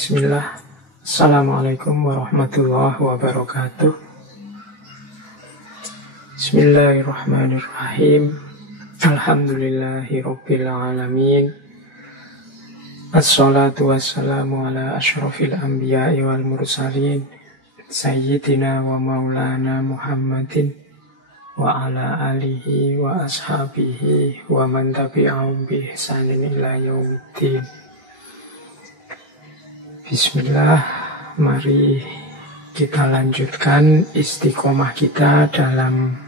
Bismillah. Assalamualaikum warahmatullahi wabarakatuh. Bismillahirrahmanirrahim. Alhamdulillahirabbil alamin. Assalatu wassalamu ala asyrafil anbiya'i wal mursalin sayyidina wa maulana Muhammadin wa ala alihi wa ashabihi wa man tabi'ahum bi ihsanin ila yaumiddin. Bismillah, mari kita lanjutkan istiqomah kita dalam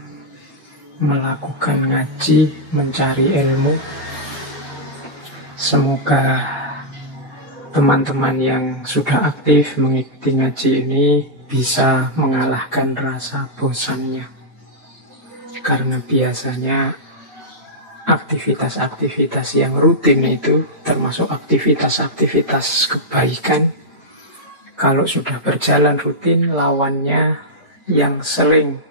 melakukan ngaji, mencari ilmu. Semoga teman-teman yang sudah aktif mengikuti ngaji ini bisa mengalahkan rasa bosannya. Karena biasanya aktivitas-aktivitas yang rutin itu, termasuk aktivitas-aktivitas kebaikan, kalau sudah berjalan rutin, lawannya yang sering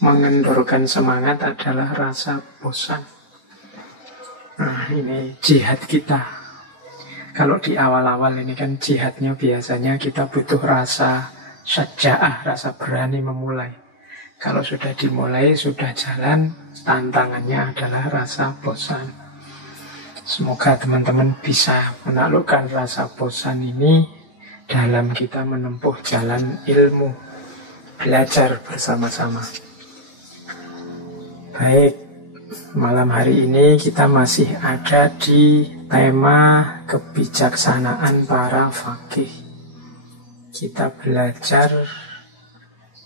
mengendorkan semangat adalah rasa bosan. Nah, ini jihad kita. Kalau di awal-awal ini kan jihadnya biasanya kita butuh rasa syaja'ah, rasa berani memulai. Kalau sudah dimulai, sudah jalan, tantangannya adalah rasa bosan. Semoga teman-teman bisa menaklukkan rasa bosan ini dalam kita menempuh jalan ilmu, belajar bersama-sama. Baik, malam hari ini kita masih ada di tema kebijaksanaan para faqih. Kita belajar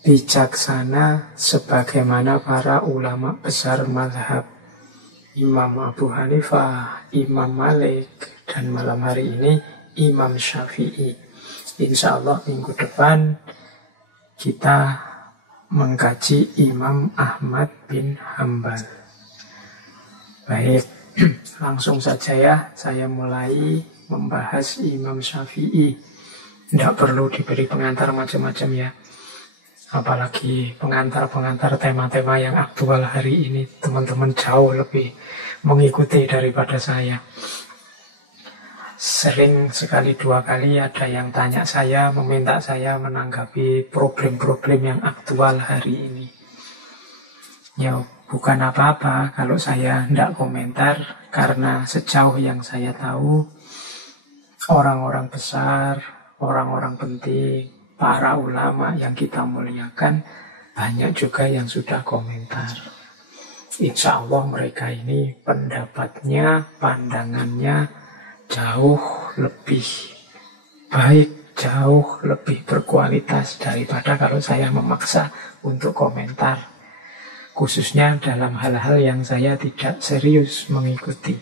bijaksana sebagaimana para ulama besar mazhab, Imam Abu Hanifah, Imam Malik, dan malam hari ini Imam Syafi'i. Insya Allah minggu depan kita mengkaji Imam Ahmad bin Hambal. Baik, langsung saja ya, saya mulai membahas Imam Syafi'i. Tidak perlu diberi pengantar macam-macam ya. Apalagi pengantar-pengantar tema-tema yang aktual hari ini, teman-teman jauh lebih mengikuti daripada saya. Sering sekali dua kali ada yang tanya saya, meminta saya menanggapi problem-problem yang aktual hari ini. Ya bukan apa-apa kalau saya tidak komentar, karena sejauh yang saya tahu, orang-orang besar, orang-orang penting, para ulama yang kita muliakan, banyak juga yang sudah komentar. Insya Allah mereka ini pendapatnya, pandangannya jauh lebih baik, jauh lebih berkualitas daripada kalau saya memaksa untuk komentar. Khususnya dalam hal-hal yang saya tidak serius mengikuti.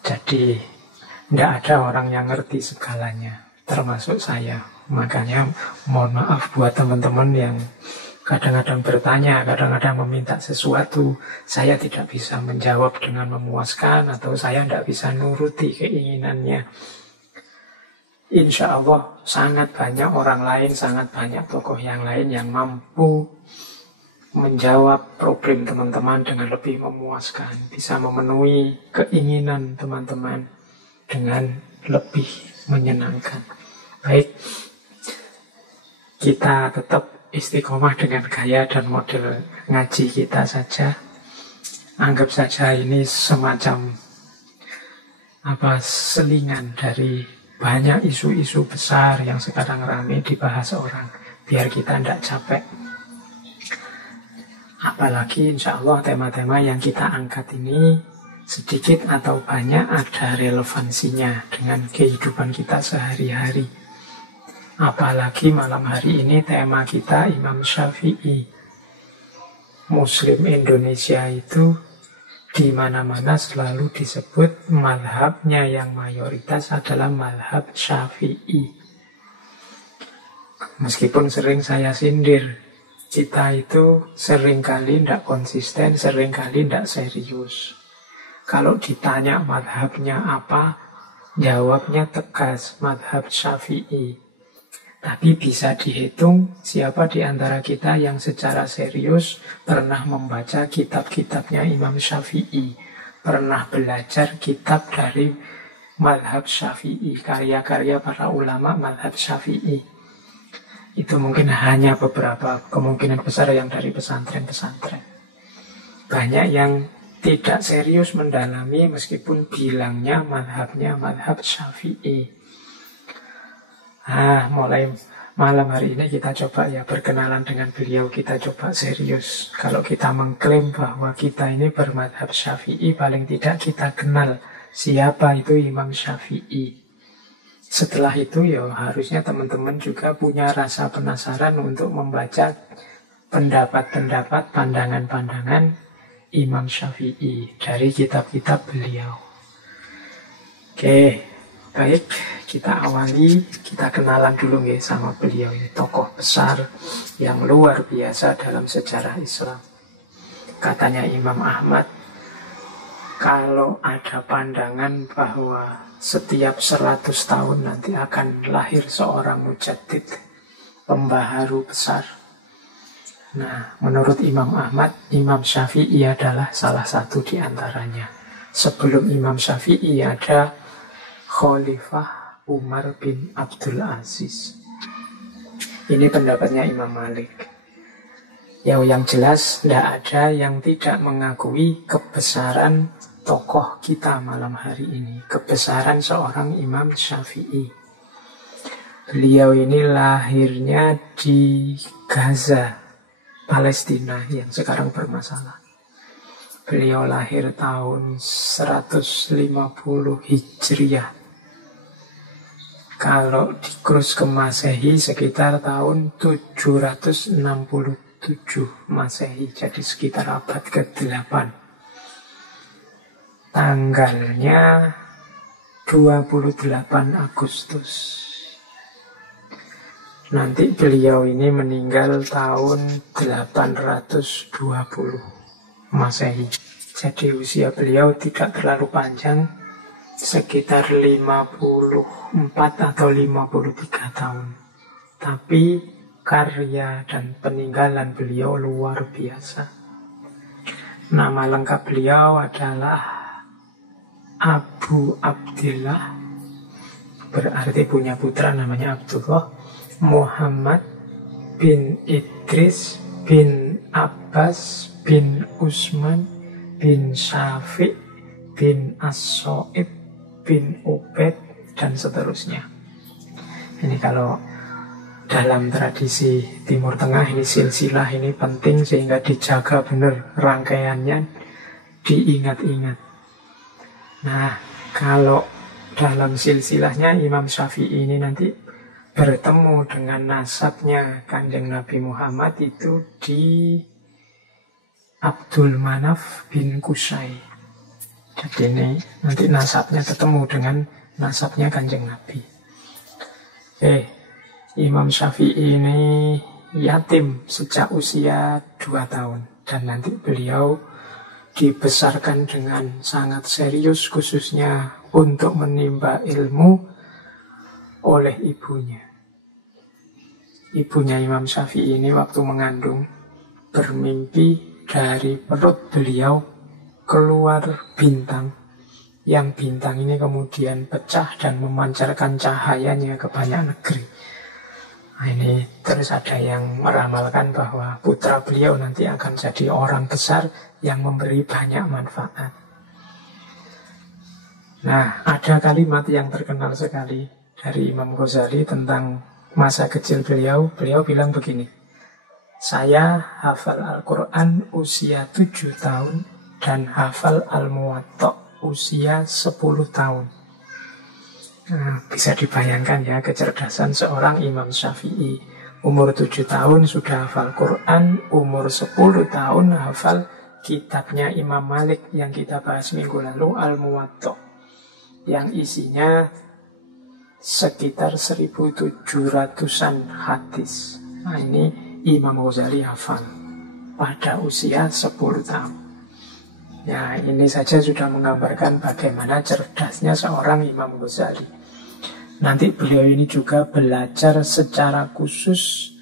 Jadi, tidak ada orang yang ngerti segalanya, termasuk saya. Makanya mohon maaf buat teman-teman yang kadang-kadang bertanya, kadang-kadang meminta sesuatu, saya tidak bisa menjawab dengan memuaskan, atau saya tidak bisa nuruti keinginannya. Insya Allah sangat banyak orang lain, sangat banyak tokoh yang lain yang mampu menjawab problem teman-teman dengan lebih memuaskan, bisa memenuhi keinginan teman-teman dengan lebih menyenangkan. Baik, kita tetap istiqomah dengan gaya dan model ngaji kita saja. Anggap saja ini semacam selingan dari banyak isu-isu besar yang sekarang ramai dibahas orang, biar kita tidak capek. Apalagi insya Allah tema-tema yang kita angkat ini sedikit atau banyak ada relevansinya dengan kehidupan kita sehari-hari. Apalagi malam hari ini tema kita Imam Syafi'i. Muslim Indonesia itu di mana-mana selalu disebut mazhabnya yang mayoritas adalah mazhab Syafi'i. Meskipun sering saya sindir, kita itu seringkali tidak konsisten, seringkali tidak serius. Kalau ditanya mazhabnya apa, jawabnya tegas, mazhab Syafi'i. Tapi bisa dihitung siapa di antara kita yang secara serius pernah membaca kitab-kitabnya Imam Syafi'i, pernah belajar kitab dari madhab Syafi'i, karya-karya para ulama madhab Syafi'i. Itu mungkin hanya beberapa, kemungkinan besar yang dari pesantren-pesantren. Banyak yang tidak serius mendalami meskipun bilangnya madhabnya madhab Syafi'i. Mulai malam hari ini kita coba ya berkenalan dengan beliau, kita coba serius. Kalau kita mengklaim bahwa kita ini bermadhab Syafi'i, paling tidak kita kenal siapa itu Imam Syafi'i. Setelah itu ya harusnya teman-teman juga punya rasa penasaran untuk membaca pendapat-pendapat, pandangan-pandangan Imam Syafi'i dari kitab-kitab beliau. Oke, baik, kita awali, kita kenalan dulu ya sama beliau ini, tokoh besar yang luar biasa dalam sejarah Islam. Katanya Imam Ahmad, kalau ada pandangan bahwa setiap 100 tahun nanti akan lahir seorang mujaddid, pembaharu besar. Nah, menurut Imam Ahmad, Imam Syafi'i adalah salah satu di antaranya. Sebelum Imam Syafi'i ada Khalifah Umar bin Abdul Aziz. Ini pendapatnya Imam Malik. Yang jelas, tidak ada yang tidak mengakui kebesaran tokoh kita malam hari ini. Kebesaran seorang Imam Syafi'i. Beliau ini lahirnya di Gaza, Palestina yang sekarang bermasalah. Beliau lahir tahun 150 Hijriah. Kalau dikrus ke Masehi sekitar tahun 767 Masehi. Jadi sekitar abad ke-8. Tanggalnya 28 Agustus. Nanti beliau ini meninggal tahun 820 Masehi. Jadi usia beliau tidak terlalu panjang, sekitar 54 atau 53 tahun. Tapi karya dan peninggalan beliau luar biasa. Nama lengkap beliau adalah Abu Abdillah, berarti punya putra namanya Abdullah, Muhammad bin Idris bin Abbas bin Utsman bin Syafi' bin As-So'ib bin Ubaid dan seterusnya. Ini kalau dalam tradisi Timur Tengah ini silsilah ini penting sehingga dijaga benar rangkaiannya, diingat-ingat. Nah, kalau dalam silsilahnya Imam Syafi'i ini nanti bertemu dengan nasabnya Kanjeng Nabi Muhammad itu di Abdul Manaf bin Qusay. Jadi ini nanti nasabnya ketemu dengan nasabnya Kanjeng Nabi. Imam Syafi'i ini yatim sejak usia 2 tahun. Dan nanti beliau dibesarkan dengan sangat serius, khususnya untuk menimba ilmu oleh ibunya. Ibunya Imam Syafi'i ini waktu mengandung bermimpi dari perut beliau keluar bintang. Yang bintang ini kemudian pecah dan memancarkan cahayanya ke banyak negeri. Nah, ini terus ada yang meramalkan bahwa putra beliau nanti akan jadi orang besar yang memberi banyak manfaat. Nah, ada kalimat yang terkenal sekali dari Imam Ghazali tentang masa kecil beliau. Beliau bilang begini, saya hafal Al-Quran usia 7 tahun dan hafal Al-Muwatta usia 10 tahun. Nah, bisa dibayangkan ya kecerdasan seorang Imam Syafi'i. Umur 7 tahun sudah hafal Quran, umur 10 tahun hafal kitabnya Imam Malik yang kita bahas minggu lalu, Al-Muwatta, yang isinya sekitar 1.700-an hadis. Nah, ini Imam Ghazali hafal pada usia 10 tahun. Ya, ini saja sudah menggambarkan bagaimana cerdasnya seorang Imam Ghazali. Nanti beliau ini juga belajar secara khusus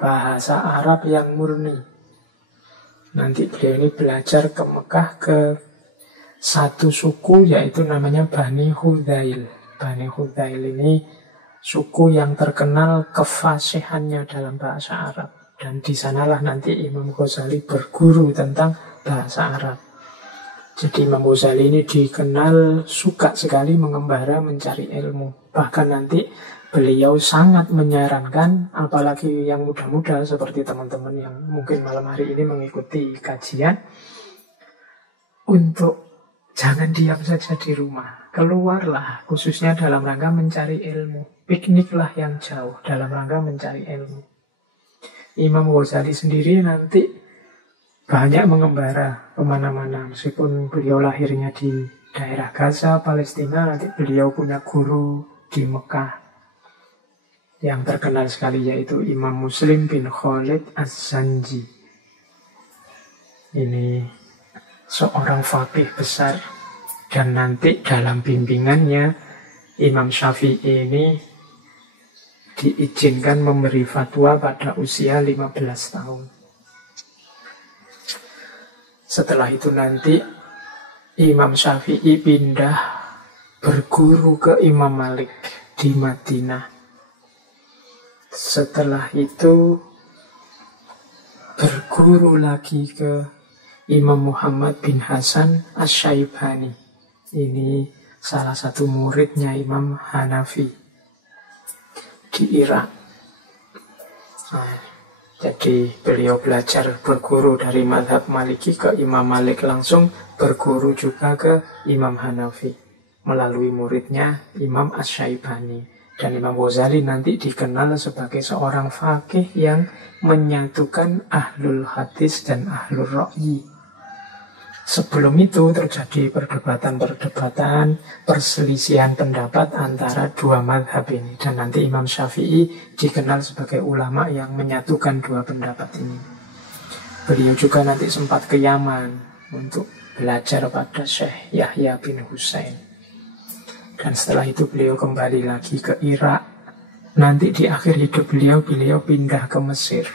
bahasa Arab yang murni. Nanti beliau ini belajar ke Mekah, ke satu suku, yaitu namanya Bani Hudzail. Bani Hudzail ini suku yang terkenal kefasihannya dalam bahasa Arab. Dan di sanalah nanti Imam Ghazali berguru tentang bahasa Arab. Jadi Imam Ghazali ini dikenal suka sekali mengembara, mencari ilmu. Bahkan nanti beliau sangat menyarankan, apalagi yang muda-muda seperti teman-teman yang mungkin malam hari ini mengikuti kajian, untuk jangan diam saja di rumah. Keluarlah, khususnya dalam rangka mencari ilmu. Pikniklah yang jauh dalam rangka mencari ilmu. Imam Ghazali sendiri nanti banyak mengembara kemana-mana. Meskipun beliau lahirnya di daerah Gaza, Palestina, nanti beliau punya guru di Mekah yang terkenal sekali, yaitu Imam Muslim bin Khalid Az-Zanji. Ini seorang faqih besar, dan nanti dalam bimbingannya Imam Syafi'i ini diizinkan memberi fatwa pada usia 15 tahun. Setelah itu nanti Imam Syafi'i pindah berguru ke Imam Malik di Madinah. Setelah itu berguru lagi ke Imam Muhammad bin Hasan Asy-Syaibani. Ini salah satu muridnya Imam Hanafi di Irak. Nah, jadi beliau belajar berguru dari mazhab Maliki ke Imam Malik, langsung berguru juga ke Imam Hanafi melalui muridnya Imam Asy-Syaibani. Dan Imam Ghazali nanti dikenal sebagai seorang faqih yang menyatukan ahlul hadis dan ahlul ra'yi. Sebelum itu terjadi perdebatan-perdebatan, perselisihan pendapat antara dua madhab ini. Dan nanti Imam Syafi'i dikenal sebagai ulama yang menyatukan dua pendapat ini. Beliau juga nanti sempat ke Yaman untuk belajar pada Syekh Yahya bin Husain. Dan setelah itu beliau kembali lagi ke Irak. Nanti di akhir hidup beliau pindah ke Mesir.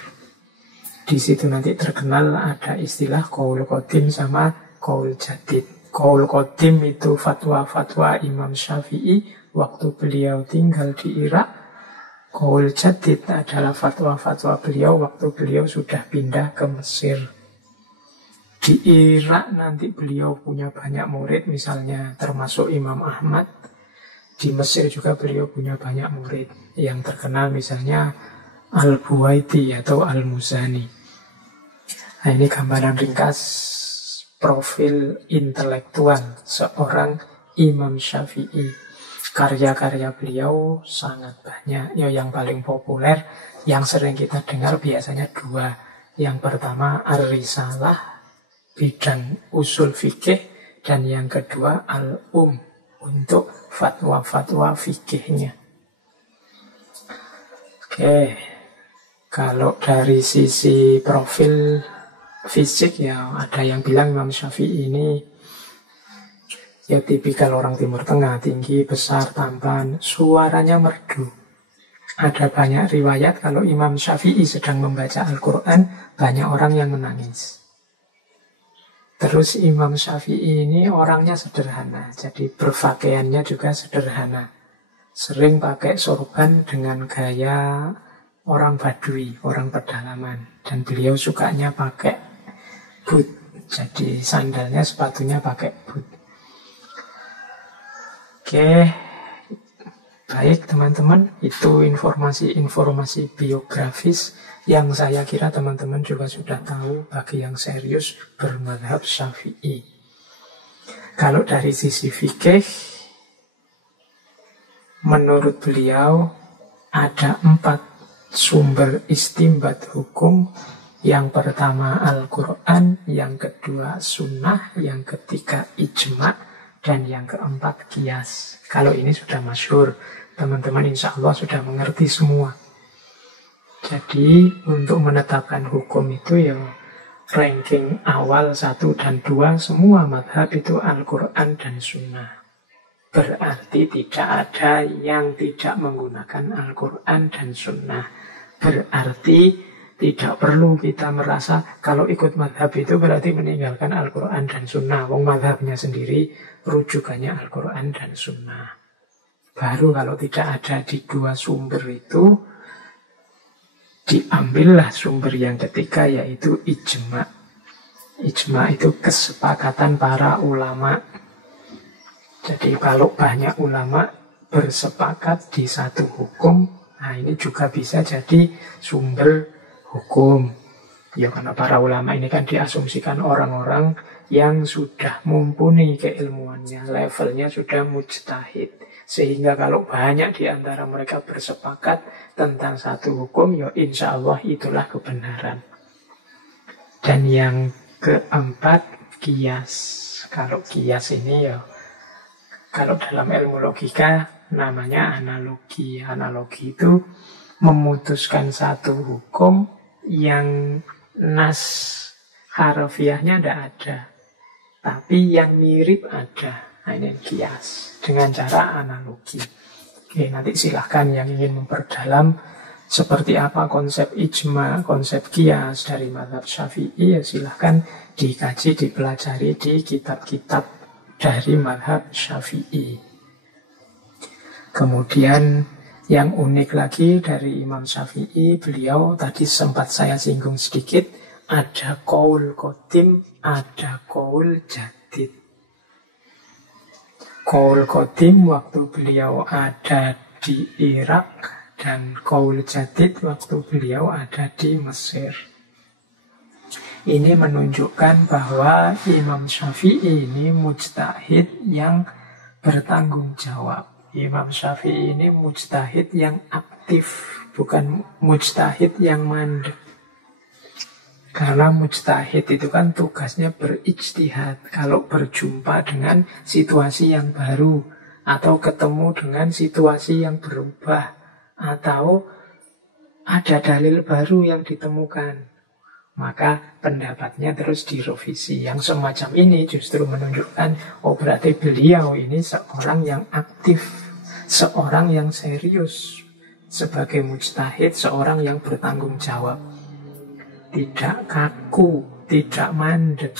Di situ nanti terkenal ada istilah qaul qadim sama qaul jadid. Qaul qadim itu fatwa-fatwa Imam Syafi'i waktu beliau tinggal di Irak. Qaul jadid adalah fatwa-fatwa beliau waktu beliau sudah pindah ke Mesir. Di Irak nanti beliau punya banyak murid, misalnya termasuk Imam Ahmad. Di Mesir juga beliau punya banyak murid. Yang terkenal misalnya Al-Buwaiti atau Al-Muzani. Nah, ini gambaran ringkas profil intelektual seorang Imam Syafi'i. Karya-karya beliau sangat banyak. Yang paling populer, yang sering kita dengar biasanya dua. Yang pertama Ar-Risalah, bidang usul fikih, dan yang kedua Al-Um, untuk fatwa-fatwa fikihnya. Oke, kalau dari sisi profil fisik, ya ada yang bilang Imam Syafi'i ini ya tipikal orang Timur Tengah, tinggi, besar, tampan, suaranya merdu. Ada banyak riwayat kalau Imam Syafi'i sedang membaca Al-Quran, banyak orang yang menangis. Terus Imam Syafi'i ini orangnya sederhana, jadi berpakaiannya juga sederhana. Sering pakai sorban dengan gaya orang Badui, orang pedalaman. Dan beliau sukanya pakai boot, jadi sandalnya, sepatunya pakai boot. Oke, baik teman-teman, itu informasi-informasi biografis yang saya kira teman-teman juga sudah tahu bagi yang serius bermadhab Syafi'i. Kalau dari sisi fikih, menurut beliau ada 4 sumber istimbat hukum. Yang pertama Al-Quran, yang kedua Sunnah, yang ketiga Ijma', dan yang keempat Qiyas. Kalau ini sudah masyhur, teman-teman insya Allah sudah mengerti semua. Jadi untuk menetapkan hukum itu ya ranking awal 1 dan 2 semua madhab itu Al-Quran dan Sunnah. Berarti tidak ada yang tidak menggunakan Al-Quran dan Sunnah. Berarti Tidak perlu kita merasa kalau ikut madhab itu berarti meninggalkan Al-Quran dan Sunnah. Wong madhabnya sendiri rujukannya Al-Quran dan Sunnah. Baru kalau tidak ada di dua sumber itu, diambillah sumber yang ketiga, yaitu ijma. Ijma itu kesepakatan para ulama. Jadi kalau banyak ulama bersepakat di satu hukum, nah ini juga bisa jadi sumber hukum. Ya karena para ulama ini kan diasumsikan orang-orang yang sudah mumpuni keilmuannya, levelnya sudah mujtahid. Sehingga kalau banyak di antara mereka bersepakat tentang satu hukum, ya insya Allah itulah kebenaran. Dan yang keempat, kias. Kalau kias ini ya, kalau dalam ilmu logika namanya analogi. Analogi itu memutuskan satu hukum yang nas harfiahnya tidak ada, tapi yang mirip ada. Nah, ini kias dengan cara analogi. Oke, nanti silahkan yang ingin memperdalam seperti apa konsep ijma, konsep kias dari mazhab Syafi'i, ya silahkan dikaji, dipelajari di kitab-kitab dari mazhab Syafi'i. Kemudian yang unik lagi dari Imam Syafi'i, beliau tadi sempat saya singgung sedikit, ada qaul qadim, ada qaul jadid. Qaul qadim waktu beliau ada di Irak, dan qaul jadid waktu beliau ada di Mesir. Ini menunjukkan bahwa Imam Syafi'i ini mujtahid yang bertanggung jawab. Imam Syafi'i ini mujtahid yang aktif, bukan mujtahid yang mandek. Karena mujtahid itu kan tugasnya berijtihad. Kalau berjumpa dengan situasi yang baru, atau ketemu dengan situasi yang berubah, atau ada dalil baru yang ditemukan, maka pendapatnya terus direvisi. Yang semacam ini justru menunjukkan, oh berarti beliau ini seorang yang aktif, seorang yang serius sebagai mujtahid, seorang yang bertanggung jawab, tidak kaku, tidak mandek,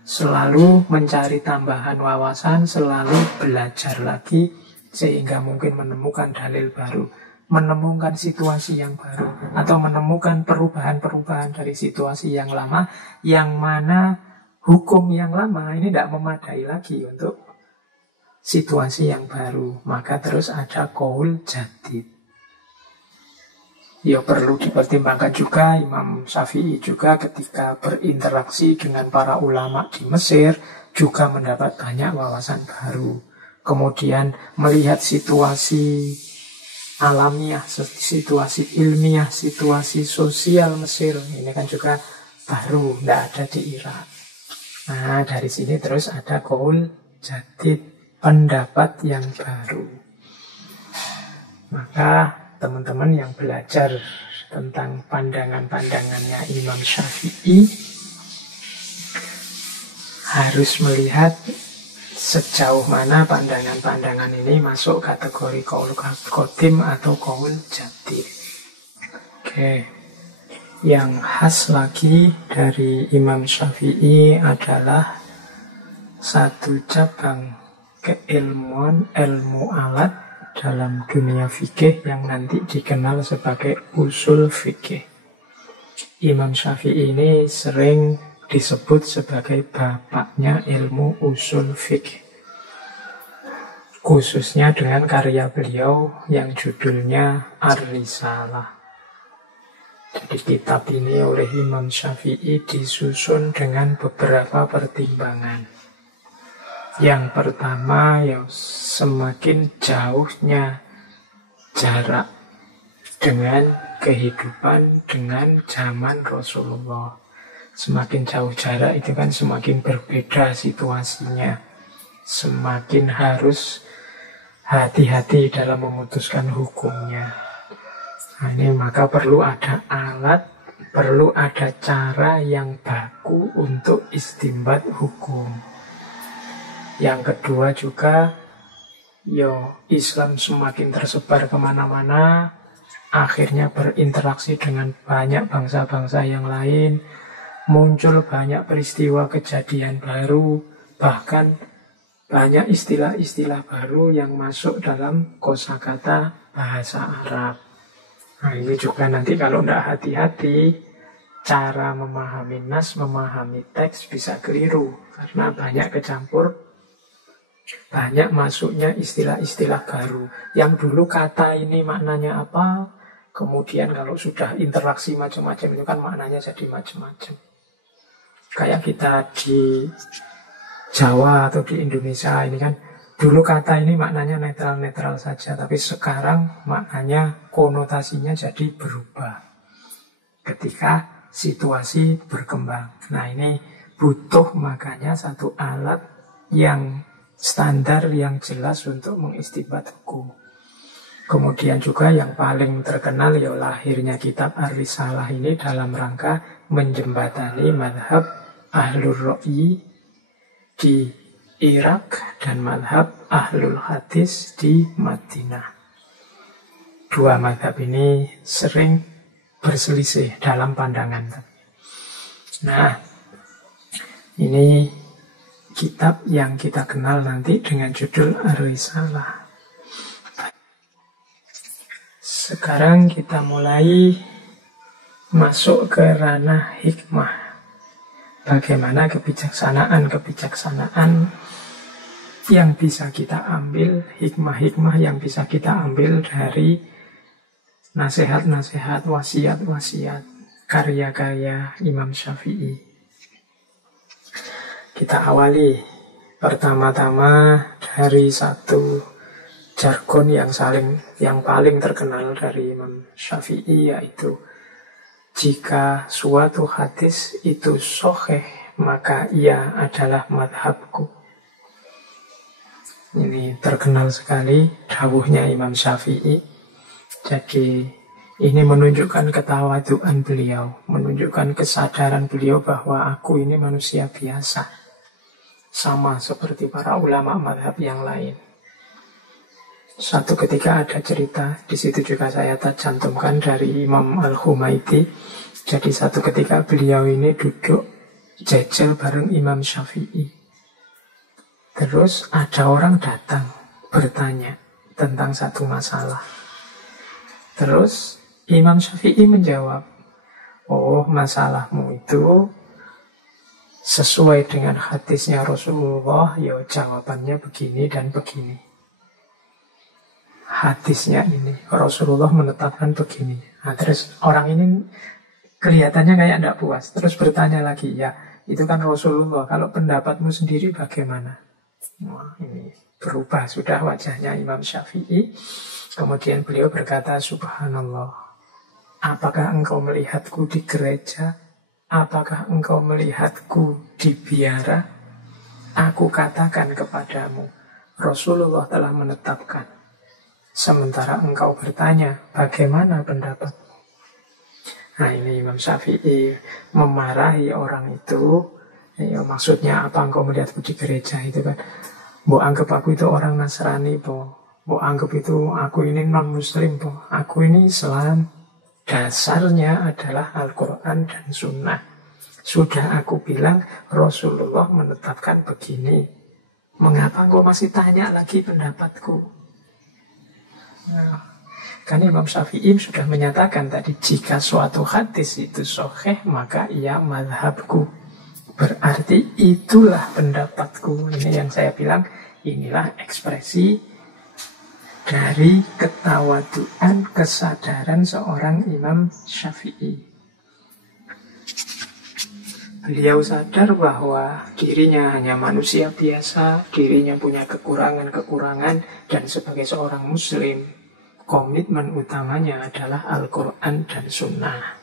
selalu mencari tambahan wawasan, selalu belajar lagi, sehingga mungkin menemukan dalil baru, menemukan situasi yang baru, atau menemukan perubahan-perubahan dari situasi yang lama, yang mana hukum yang lama ini tidak memadai lagi untuk situasi yang baru. Maka terus ada qaul jadid. Ya perlu dipertimbangkan juga Imam Syafi'i juga ketika berinteraksi dengan para ulama di Mesir juga mendapat banyak wawasan baru. Kemudian melihat situasi alamiah, situasi ilmiah, situasi sosial Mesir. Ini kan juga baru, tidak ada di Irak. Nah, dari sini terus ada qaul jadid, pendapat yang baru. Maka teman-teman yang belajar tentang pandangan-pandangannya Imam Syafi'i harus melihat sejauh mana pandangan-pandangan ini masuk kategori qaul qadim atau qaul jadid. Oke. Yang khas lagi dari Imam Syafi'i adalah satu cabang keilmuan, ilmu alat dalam dunia fikih yang nanti dikenal sebagai usul fikih. Imam Syafi'i ini sering disebut sebagai bapaknya ilmu usul fikih, khususnya dengan karya beliau yang judulnya Ar-Risalah. Jadi kitab ini oleh Imam Syafi'i disusun dengan beberapa pertimbangan. Yang pertama, ya semakin jauhnya jarak dengan kehidupan, dengan zaman Rasulullah. Semakin jauh jarak itu kan semakin berbeda situasinya. Semakin harus hati-hati dalam memutuskan hukumnya. Nah, ini maka perlu ada alat, perlu ada cara yang baku untuk istinbat hukum. Yang kedua juga, Islam semakin tersebar kemana-mana, akhirnya berinteraksi dengan banyak bangsa-bangsa yang lain, muncul banyak peristiwa kejadian baru, bahkan banyak istilah-istilah baru yang masuk dalam kosakata bahasa Arab. Nah ini juga nanti kalau tidak hati-hati, cara memahami nas, memahami teks bisa keliru. Karena banyak kecampur, banyak masuknya istilah-istilah baru. Yang dulu kata ini maknanya apa, kemudian kalau sudah interaksi macam-macam itu kan maknanya jadi macam-macam. Kayak kita di Jawa atau di Indonesia ini kan, dulu kata ini maknanya netral-netral saja, tapi sekarang maknanya, konotasinya jadi berubah ketika situasi berkembang. Nah ini butuh makanya satu alat yang standar, yang jelas untuk mengistinbat hukum. Kemudian juga yang paling terkenal ya lahirnya kitab Ar-Risalah ini dalam rangka menjembatani madhab Ahlul Ra'yi di Irak dan madhab Ahlul Hadis di Madinah. Dua madhab ini sering berselisih dalam pandangan. Nah, ini kitab yang kita kenal nanti dengan judul Ar-Risalah. Sekarang kita mulai masuk ke ranah hikmah. Bagaimana kebijaksanaan yang bisa kita ambil, hikmah-hikmah yang bisa kita ambil dari nasihat-nasihat, wasiat-wasiat, karya-karya Imam Syafi'i. Kita awali pertama-tama dari satu jargon yang paling terkenal dari Imam Syafi'i, yaitu jika suatu hadis itu sahih, maka ia adalah madhabku. Ini terkenal sekali dawuhnya Imam Syafi'i. Jadi ini menunjukkan ketawaduan beliau, menunjukkan kesadaran beliau bahwa aku ini manusia biasa, sama seperti para ulama madhab yang lain. Suatu ketika ada cerita, di situ juga saya cantumkan dari Imam Al-Humaidi. Jadi satu ketika beliau ini duduk jajal bareng Imam Syafi'i. Terus ada orang datang bertanya tentang satu masalah. Terus Imam Syafi'i menjawab, oh masalahmu itu sesuai dengan hadisnya Rasulullah, ya jawabannya begini dan begini. Hadisnya ini, Rasulullah menetapkan begini. Nah, terus orang ini kelihatannya kayak tidak puas. Terus bertanya lagi, ya itu kan Rasulullah, kalau pendapatmu sendiri bagaimana? Wah, ini berubah sudah wajahnya Imam Syafi'i. Kemudian beliau berkata, subhanallah, apakah engkau melihatku di gereja? Apakah engkau melihatku di biara? Aku katakan kepadamu, Rasulullah telah menetapkan. Sementara engkau bertanya, bagaimana pendapat? Nah ini Imam Syafi'i memarahi orang itu. Ya, maksudnya apa engkau melihatku di gereja itu kan? Mbok anggap aku itu orang Nasrani, mbok anggap itu aku ini non-muslim, aku ini Islam. Dasarnya adalah Al-Quran dan Sunnah. Sudah aku bilang Rasulullah menetapkan begini. Mengapa engkau masih tanya lagi pendapatku? Nah, kan Imam Syafi'i sudah menyatakan tadi, jika suatu hadis itu sahih, maka ia madhabku. Berarti itulah pendapatku. Ini yang saya bilang, inilah ekspresi dari ketawaduan, kesadaran seorang Imam Syafi'i. Beliau sadar bahwa dirinya hanya manusia biasa, dirinya punya kekurangan-kekurangan, dan sebagai seorang muslim, komitmen utamanya adalah Al-Quran dan Sunnah.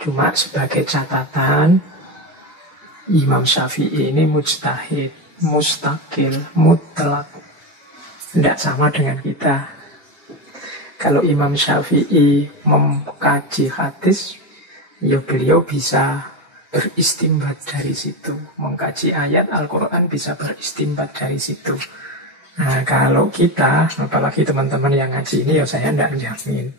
Cuma sebagai catatan, Imam Syafi'i ini mujtahid, mustaqil, mutlak. Tidak sama dengan kita. Kalau Imam Syafi'i mengkaji hadis, ya beliau bisa beristimbat dari situ. Mengkaji ayat Al-Quran bisa beristimbat dari situ. Nah kalau kita, apalagi teman-teman yang ngaji ini, ya saya tidak jamin.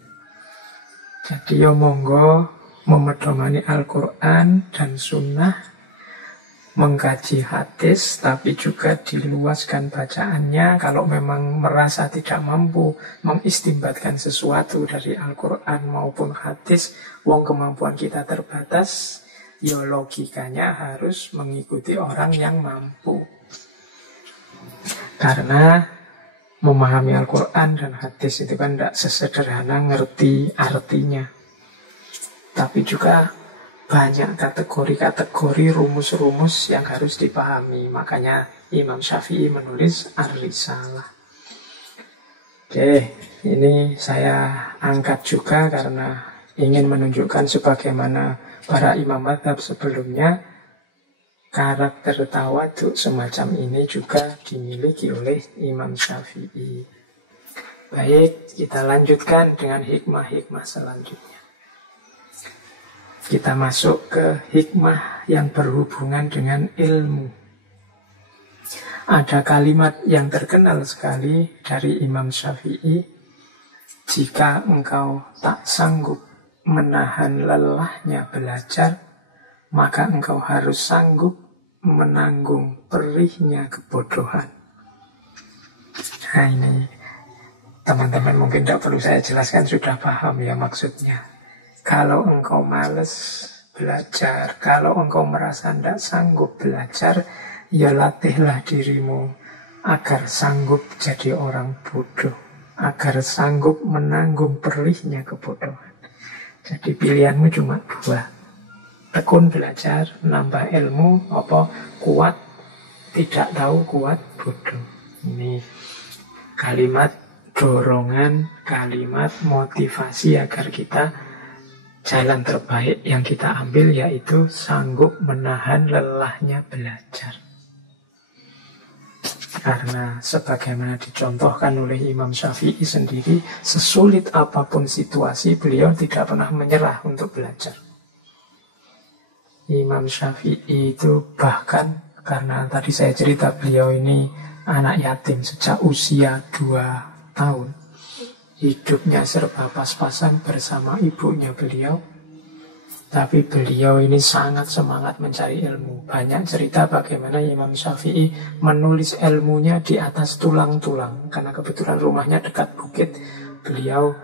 Jadi ya monggo memedomani Al-Quran dan Sunnah, mengkaji hadis, tapi juga diluaskan bacaannya. Kalau memang merasa tidak mampu mengistimbatkan sesuatu dari Al-Quran maupun hadis, wong kemampuan kita terbatas, ya logikanya harus mengikuti orang yang mampu. Karena memahami Al-Quran dan hadis itu kan tidak sesederhana ngerti artinya, tapi juga banyak kategori-kategori, rumus-rumus yang harus dipahami. Makanya Imam Syafi'i menulis Ar-Risalah. Oke, ini saya angkat juga karena ingin menunjukkan sebagaimana para imam mazhab sebelumnya, karakter tawadhu semacam ini juga dimiliki oleh Imam Syafi'i. Baik, kita lanjutkan dengan hikmah-hikmah selanjutnya. Kita masuk ke hikmah yang berhubungan dengan ilmu. Ada kalimat yang terkenal sekali dari Imam Syafi'i, jika engkau tak sanggup menahan lelahnya belajar, maka engkau harus sanggup menanggung perihnya kebodohan. Nah ini teman-teman mungkin tidak perlu saya jelaskan, sudah paham ya maksudnya. Kalau engkau malas belajar, kalau engkau merasa tidak sanggup belajar, ya latihlah dirimu agar sanggup jadi orang bodoh, agar sanggup menanggung perihnya kebodohan. Jadi pilihanmu cuma dua: tekun belajar, nambah ilmu, apa kuat tidak tahu, kuat bodoh. Ini kalimat dorongan, kalimat motivasi agar kita jalan terbaik yang kita ambil yaitu sanggup menahan lelahnya belajar. Karena sebagaimana dicontohkan oleh Imam Syafi'i sendiri, sesulit apapun situasi, beliau tidak pernah menyerah untuk belajar. Imam Syafi'i itu bahkan, karena tadi saya cerita beliau ini anak yatim sejak usia 2 tahun. Hidupnya serba pas-pasan bersama ibunya beliau. Tapi beliau ini sangat semangat mencari ilmu. Banyak cerita bagaimana Imam Syafi'i menulis ilmunya di atas tulang-tulang. Karena kebetulan rumahnya dekat bukit. Beliau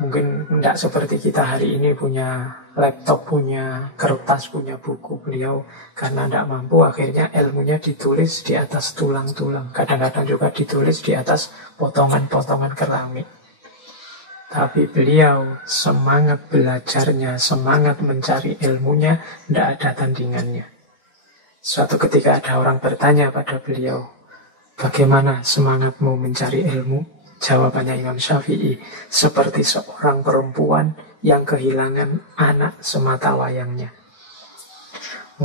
mungkin tidak seperti kita hari ini punya laptop, punya kertas, punya buku. Beliau karena tidak mampu akhirnya ilmunya ditulis di atas tulang-tulang. Kadang-kadang juga ditulis di atas potongan-potongan keramik. Tapi beliau semangat belajarnya, semangat mencari ilmunya, tidak ada tandingannya. Suatu ketika ada orang bertanya pada beliau, bagaimana semangatmu mencari ilmu? Jawabannya Imam Syafi'i, seperti seorang perempuan yang kehilangan anak semata wayangnya.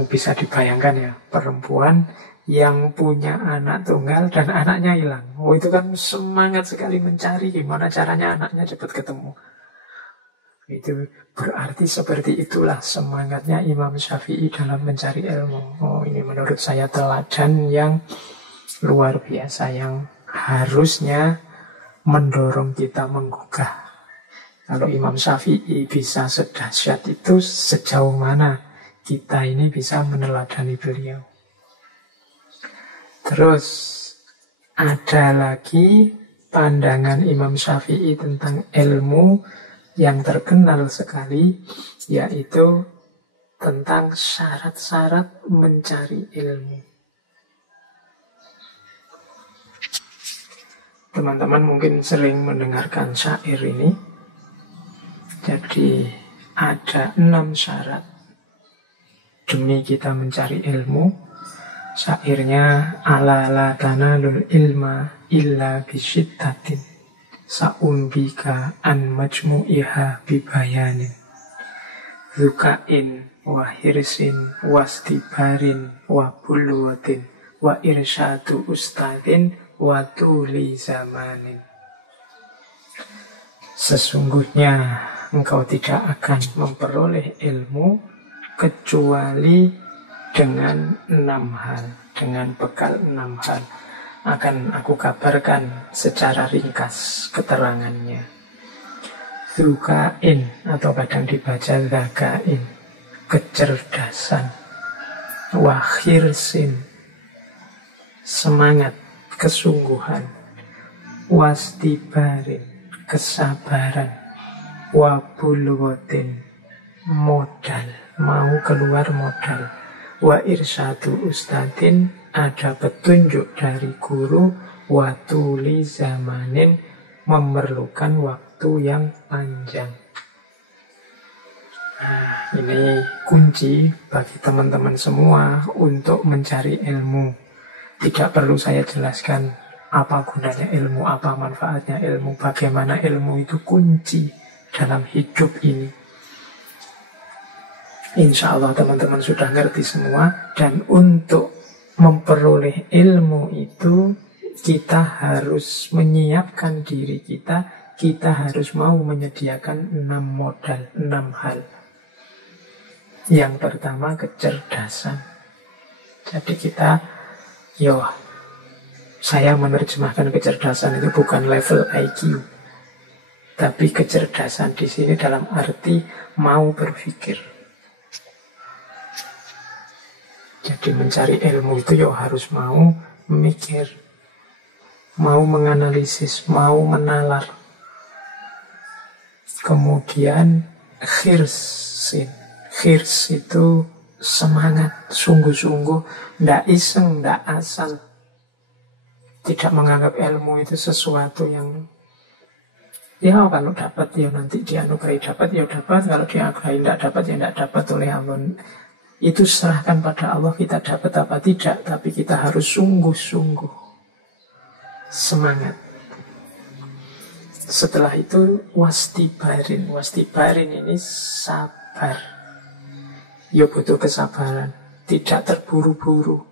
Bisa dibayangkan ya, perempuan yang punya anak tunggal dan anaknya hilang. Oh itu kan semangat sekali mencari gimana caranya anaknya cepat ketemu. Itu berarti seperti itulah semangatnya Imam Syafi'i dalam mencari ilmu. Oh ini menurut saya teladan yang luar biasa, yang harusnya mendorong kita menggugah. Kalau Imam Syafi'i bisa sedahsyat itu, sejauh mana kita ini bisa meneladani beliau. Terus ada lagi pandangan Imam Syafi'i tentang ilmu yang terkenal sekali, yaitu tentang syarat-syarat mencari ilmu. Teman-teman mungkin sering mendengarkan syair ini. Jadi ada 6 syarat demi kita mencari ilmu. Syairnya, ala la tanalul ilma illa bisyiddatin sa'umbika an majmu'iha bibayanin zukain wa hirsin wastibarin wa bulwatin wa irsyadu ustadin wa tuli zamanin. Sesungguhnya engkau tidak akan memperoleh ilmu kecuali dengan 6 hal, dengan bekal 6 hal. Akan aku kabarkan secara ringkas keterangannya. Dzukain atau kadang dibaca zakain, kecerdasan. Wakhirsin, semangat, kesungguhan. Wastibarin, kesabaran. Wabulwatin, modal, mau keluar modal. Wa irsyadu ustadin, ada petunjuk dari guru. Watuli zamanin, memerlukan waktu yang panjang. Nah, ini kunci bagi teman-teman semua untuk mencari ilmu. Tidak perlu saya jelaskan apa gunanya ilmu, apa manfaatnya ilmu, bagaimana ilmu itu kunci dalam hidup ini. Insya Allah teman-teman sudah ngerti semua. Dan untuk memperoleh ilmu itu, kita harus menyiapkan diri kita. Kita harus mau menyediakan 6 modal, 6 hal. Yang pertama, kecerdasan. Jadi kita, saya menerjemahkan kecerdasan itu bukan level IQ, tapi kecerdasan di sini dalam arti mau berpikir. Jadi mencari ilmu itu harus mau memikir, mau menganalisis, mau menalar. Kemudian khirsin. Khirs itu semangat, sungguh-sungguh, ndak iseng, ndak asal. Tidak menganggap ilmu itu sesuatu yang kalau dapat nanti dianugerahi dapat dapat, kalau dianugerahi ndak dapat ndak dapat oleh Allah. Itu serahkan pada Allah, kita dapat apa tidak, tapi kita harus sungguh-sungguh semangat. Setelah itu wastibarin. Wastibarin ini sabar. Butuh kesabaran, tidak terburu-buru,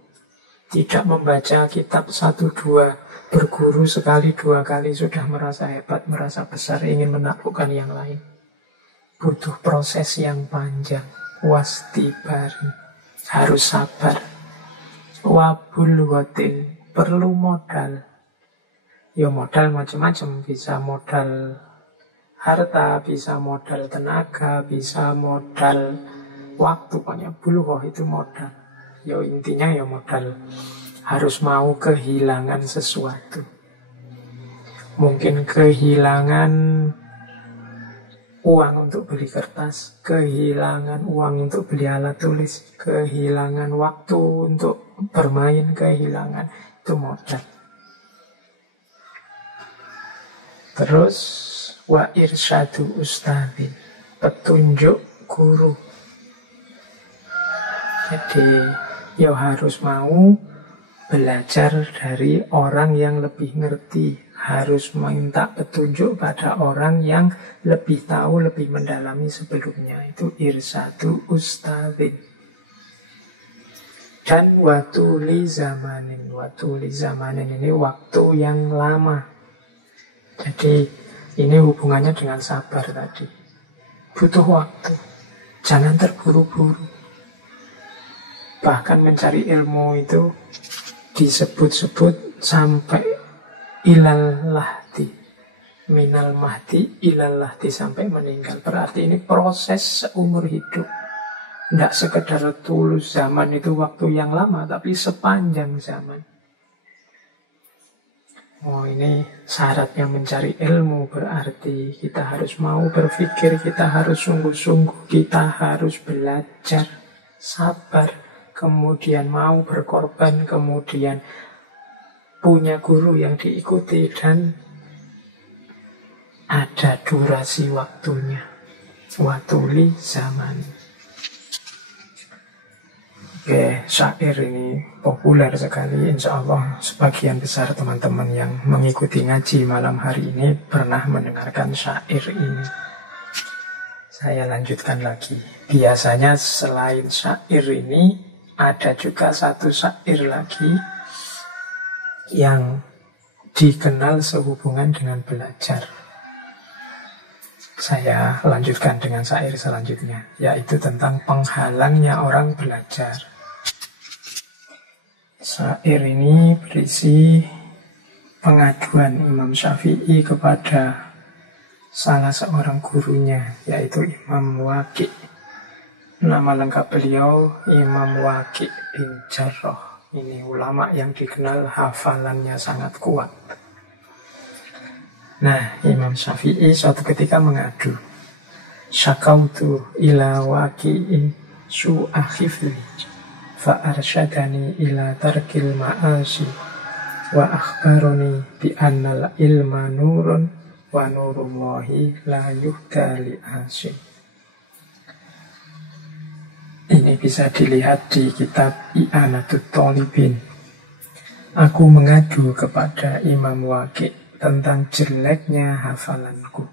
tidak membaca kitab 1-2, berguru sekali 2 kali sudah merasa hebat, merasa besar, ingin menaklukkan yang lain. Butuh proses yang panjang. Wastibarin, harus sabar. Wabulwatin, perlu modal. Modal macam-macam, bisa modal harta, bisa modal tenaga, bisa modal waktu. Pokoknya bulughah itu modal. Intinya modal. Harus mau kehilangan sesuatu. Mungkin kehilangan uang untuk beli kertas, kehilangan uang untuk beli alat tulis, kehilangan waktu untuk bermain, kehilangan. Itu modal. Terus wa irsyadu ustadin, petunjuk guru. Jadi harus mau belajar dari orang yang lebih ngerti, harus minta petunjuk pada orang yang lebih tahu, lebih mendalami sebelumnya. Itu irsyadu ustadin. Dan watuli zamanin. Watuli zamanin ini waktu yang lama. Jadi ini hubungannya dengan sabar tadi. Butuh waktu. Jangan terburu-buru. Bahkan mencari ilmu itu disebut-sebut sampai ilal lahdi. Minal mahdi ilal lahdi, sampai meninggal. Berarti ini proses seumur hidup. Tidak sekedar tulus zaman itu waktu yang lama, tapi sepanjang zaman. Ini syaratnya mencari ilmu, berarti kita harus mau berpikir, kita harus sungguh-sungguh, kita harus belajar, sabar, kemudian mau berkorban, kemudian punya guru yang diikuti, dan ada durasi waktunya. Watuli zaman. Syair ini populer sekali. Insya Allah sebagian besar teman-teman yang mengikuti ngaji malam hari ini pernah mendengarkan syair ini. Saya lanjutkan lagi. Biasanya selain syair ini ada juga satu syair lagi yang dikenal sehubungan dengan belajar. Saya lanjutkan dengan syair selanjutnya, yaitu tentang penghalangnya orang belajar. Syair ini berisi pengaduan Imam Syafi'i kepada salah seorang gurunya, yaitu Imam Waqi'. Nama lengkap beliau Imam Waqi' bin Jarrah. Ini ulama yang dikenal hafalannya sangat kuat. Nah, Imam Syafi'i suatu ketika mengadu, syakautu ila waqi'in su'a khifli fa arsyadani ila tarkil ma'asi wa akhbaroni bi annal ilma nurun wa nurullahi la yuhda li asim. Ini bisa dilihat di kitab I'anatut Thalibin. Aku mengadu kepada Imam Waqi' tentang jeleknya hafalanku.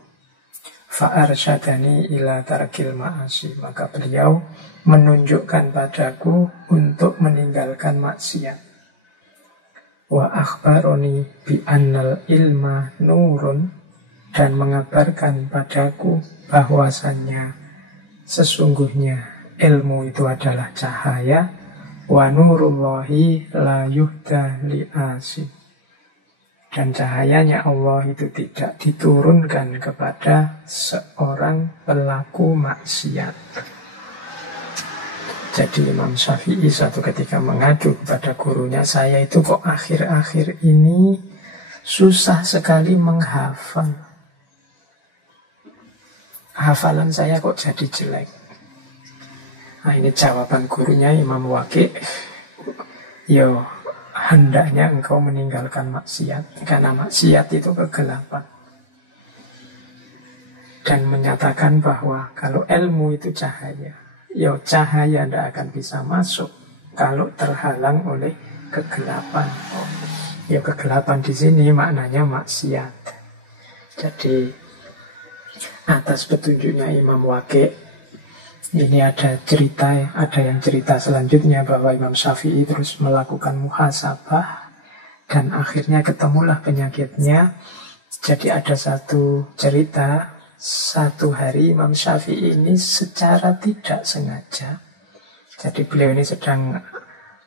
Fa'arsyadani ila tarkil ma'asi. Maka beliau menunjukkan padaku untuk meninggalkan maksiat. Wa akhbaroni bi annal ilma nurun, dan mengabarkan padaku bahwasannya sesungguhnya ilmu itu adalah cahaya. Wa nurullahi la yuhda li asim, dan cahayanya Allah itu tidak diturunkan kepada seorang pelaku maksiat. Jadi Imam Syafi'i suatu ketika mengadu kepada gurunya, saya itu kok akhir-akhir ini susah sekali menghafal. Hafalan saya kok jadi jelek. Nah, ini jawaban gurunya Imam Waqi'. Yo, hendaknya engkau meninggalkan maksiat, karena maksiat itu kegelapan. Dan menyatakan bahwa kalau ilmu itu cahaya, ya cahaya tidak akan bisa masuk kalau terhalang oleh kegelapan. Ya kegelapan di sini maknanya maksiat. Jadi atas petunjuknya Imam Waqi', ini ada yang cerita selanjutnya bahwa Imam Syafi'i terus melakukan muhasabah dan akhirnya ketemulah penyakitnya. Jadi ada satu cerita, satu hari Imam Syafi'i ini secara tidak sengaja, jadi beliau ini sedang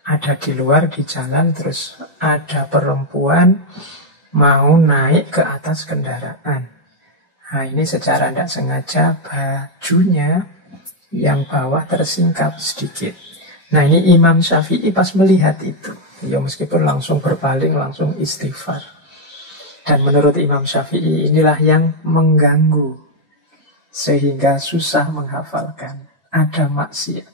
ada di luar di jalan, terus ada perempuan mau naik ke atas kendaraan. Nah ini secara tidak sengaja bajunya yang bawah tersingkap sedikit. Nah ini Imam Syafi'i pas melihat itu, ya meskipun langsung berpaling, langsung istighfar. Dan menurut Imam Syafi'i inilah yang mengganggu sehingga susah menghafalkan, ada maksiat.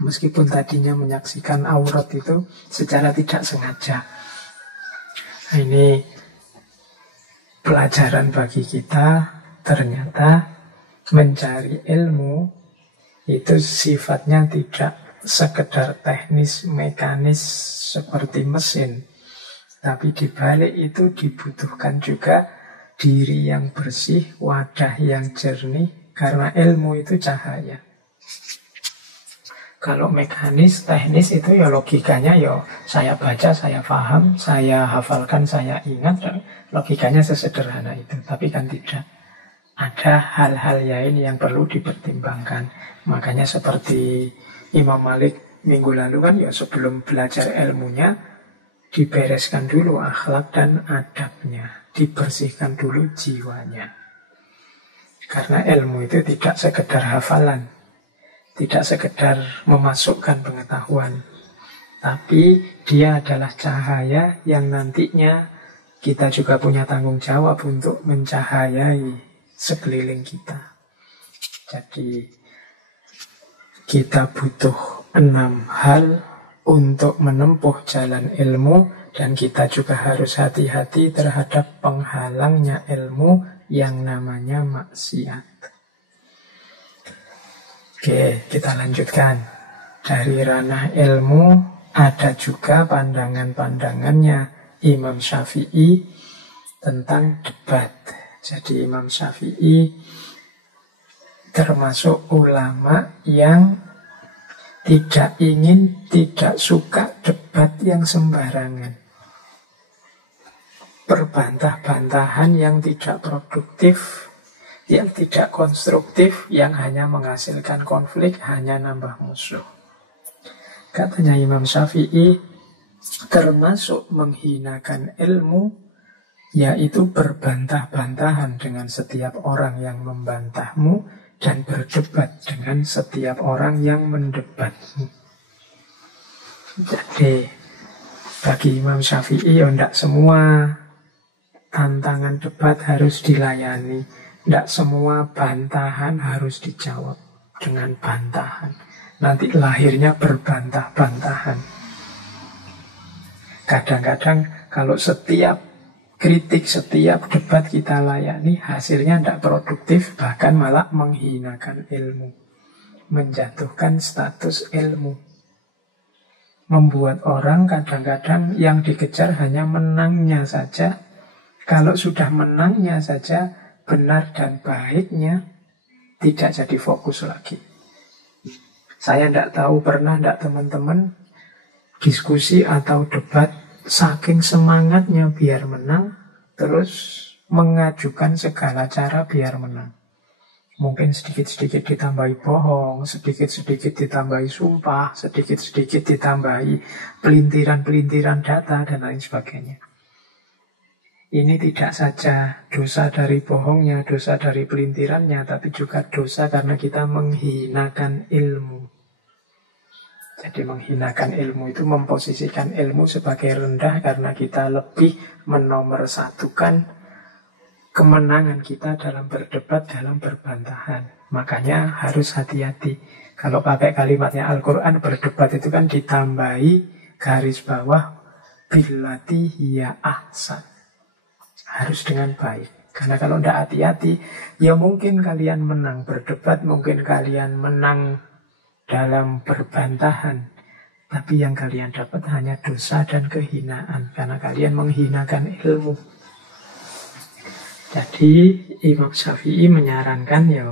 Meskipun tadinya menyaksikan aurat itu secara tidak sengaja. Nah, ini pelajaran bagi kita, ternyata mencari ilmu itu sifatnya tidak sekedar teknis, mekanis seperti mesin. Tapi di balik itu dibutuhkan juga diri yang bersih, wadah yang jernih, karena ilmu itu cahaya. Kalau mekanis, teknis itu ya logikanya ya saya baca, saya paham, saya hafalkan, saya ingat, logikanya sesederhana itu. Tapi kan tidak. Ada hal-hal lain yang perlu dipertimbangkan. Makanya seperti Imam Malik minggu lalu kan ya sebelum belajar ilmunya dibereskan dulu akhlak dan adabnya, dibersihkan dulu jiwanya. Karena ilmu itu tidak sekedar hafalan, tidak sekedar memasukkan pengetahuan, tapi dia adalah cahaya yang nantinya kita juga punya tanggung jawab untuk mencahayai sekeliling kita. Jadi kita butuh 6 hal untuk menempuh jalan ilmu, dan kita juga harus hati-hati terhadap penghalangnya ilmu yang namanya maksiat. Oke, kita lanjutkan. Dari ranah ilmu ada juga pandangan-pandangannya Imam Syafi'i tentang debat. Jadi Imam Syafi'i termasuk ulama yang tidak suka debat yang sembarangan. Perbantah-bantahan yang tidak produktif, yang tidak konstruktif, yang hanya menghasilkan konflik, hanya nambah musuh. Katanya Imam Syafi'i, termasuk menghinakan ilmu yaitu berbantah-bantahan dengan setiap orang yang membantahmu dan berdebat dengan setiap orang yang mendebatmu. Jadi bagi Imam Syafi'i ya tidak semua tantangan debat harus dilayani, tidak semua bantahan harus dijawab dengan bantahan. Nanti lahirnya berbantah-bantahan. Kadang-kadang kalau setiap kritik, setiap debat kita layani, hasilnya tidak produktif, bahkan malah menghinakan ilmu, menjatuhkan status ilmu, membuat orang kadang-kadang yang dikejar hanya menangnya saja. Kalau sudah menangnya saja, benar dan baiknya tidak jadi fokus lagi. Saya tidak tahu, pernah tidak teman-teman diskusi atau debat, saking semangatnya biar menang, terus mengajukan segala cara biar menang. Mungkin sedikit-sedikit ditambahi bohong, sedikit-sedikit ditambahi sumpah, sedikit-sedikit ditambahi pelintiran-pelintiran data, dan lain sebagainya. Ini tidak saja dosa dari bohongnya, dosa dari pelintirannya, tapi juga dosa karena kita menghinakan ilmu. Jadi menghinakan ilmu itu memposisikan ilmu sebagai rendah karena kita lebih menomorsatukan kemenangan kita dalam berdebat, dalam berbantahan. Makanya harus hati-hati. Kalau pakai kalimatnya Al-Quran, berdebat itu kan ditambahi garis bawah billati hiya ahsan. Harus dengan baik. Karena kalau tidak hati-hati, ya mungkin kalian menang berdebat, mungkin kalian menang dalam berbantahan, tapi yang kalian dapat hanya dosa dan kehinaan karena kalian menghinakan ilmu. Jadi Imam Syafi'i menyarankan ya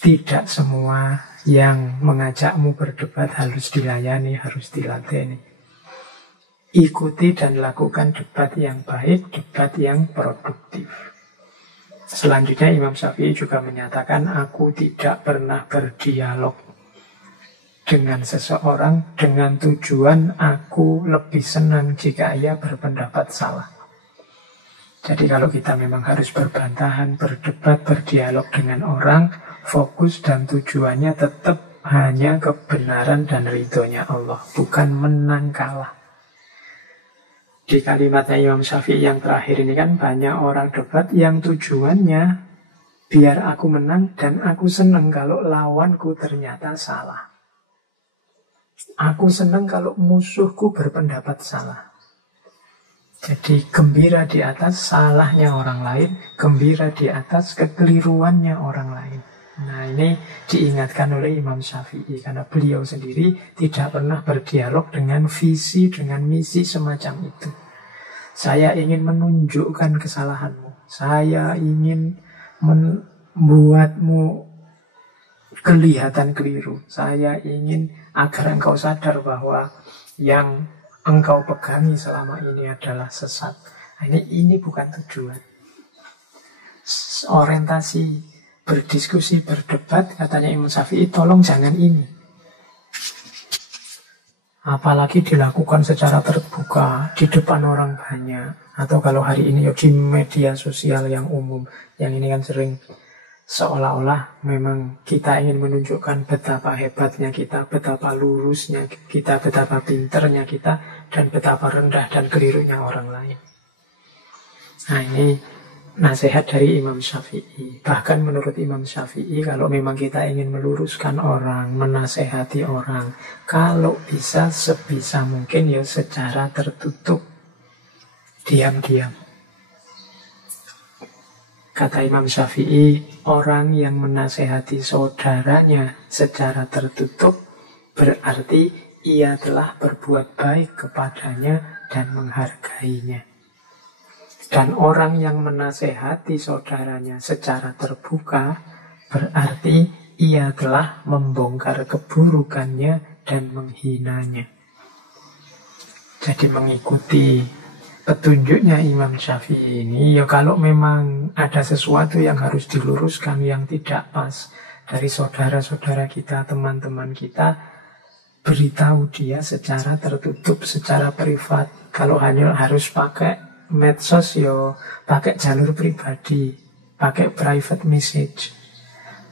tidak semua yang mengajakmu berdebat harus dilayani, harus dilateni. Ikuti dan lakukan debat yang baik, debat yang produktif. Selanjutnya Imam Syafi'i juga menyatakan, aku tidak pernah berdialog dengan seseorang dengan tujuan aku lebih senang jika ia berpendapat salah. Jadi kalau kita memang harus berbantahan, berdebat, berdialog dengan orang, fokus dan tujuannya tetap hanya kebenaran dan ridhonya Allah, bukan menang kalah. Di kalimatnya Imam Syafi'i yang terakhir ini kan banyak orang debat yang tujuannya biar aku menang dan aku senang kalau lawanku ternyata salah. Aku senang kalau musuhku berpendapat salah. Jadi gembira di atas salahnya orang lain, gembira di atas kekeliruannya orang lain. Nah ini diingatkan oleh Imam Syafi'i karena beliau sendiri tidak pernah berdialog dengan visi, dengan misi semacam itu. Saya ingin menunjukkan kesalahanmu, saya ingin membuatmu kelihatan keliru, saya ingin agar engkau sadar bahwa yang engkau pegangi selama ini adalah sesat. Nah, ini bukan tujuan. Orientasi berdiskusi, berdebat, katanya Imam Syafi'i, tolong jangan ini. Apalagi dilakukan secara terbuka di depan orang banyak, atau kalau hari ini ya di media sosial yang umum. Yang ini kan sering seolah-olah memang kita ingin menunjukkan betapa hebatnya kita, betapa lurusnya kita, betapa pinternya kita, dan betapa rendah dan kelirunya orang lain. Nah ini nasihat dari Imam Syafi'i. Bahkan menurut Imam Syafi'i, kalau memang kita ingin meluruskan orang, menasehati orang, kalau bisa sebisa mungkin ya secara tertutup, diam-diam. Kata Imam Syafi'i, orang yang menasehati saudaranya secara tertutup berarti ia telah berbuat baik kepadanya dan menghargainya. Dan orang yang menasehati saudaranya secara terbuka berarti ia telah membongkar keburukannya dan menghinanya. Jadi mengikuti petunjuknya Imam Syafi'i ini, ya kalau memang ada sesuatu yang harus diluruskan, yang tidak pas dari saudara-saudara kita, teman-teman kita, beritahu dia secara tertutup, secara privat. Kalau hanya harus pakai medsos yo pakai jalur pribadi, pakai private message.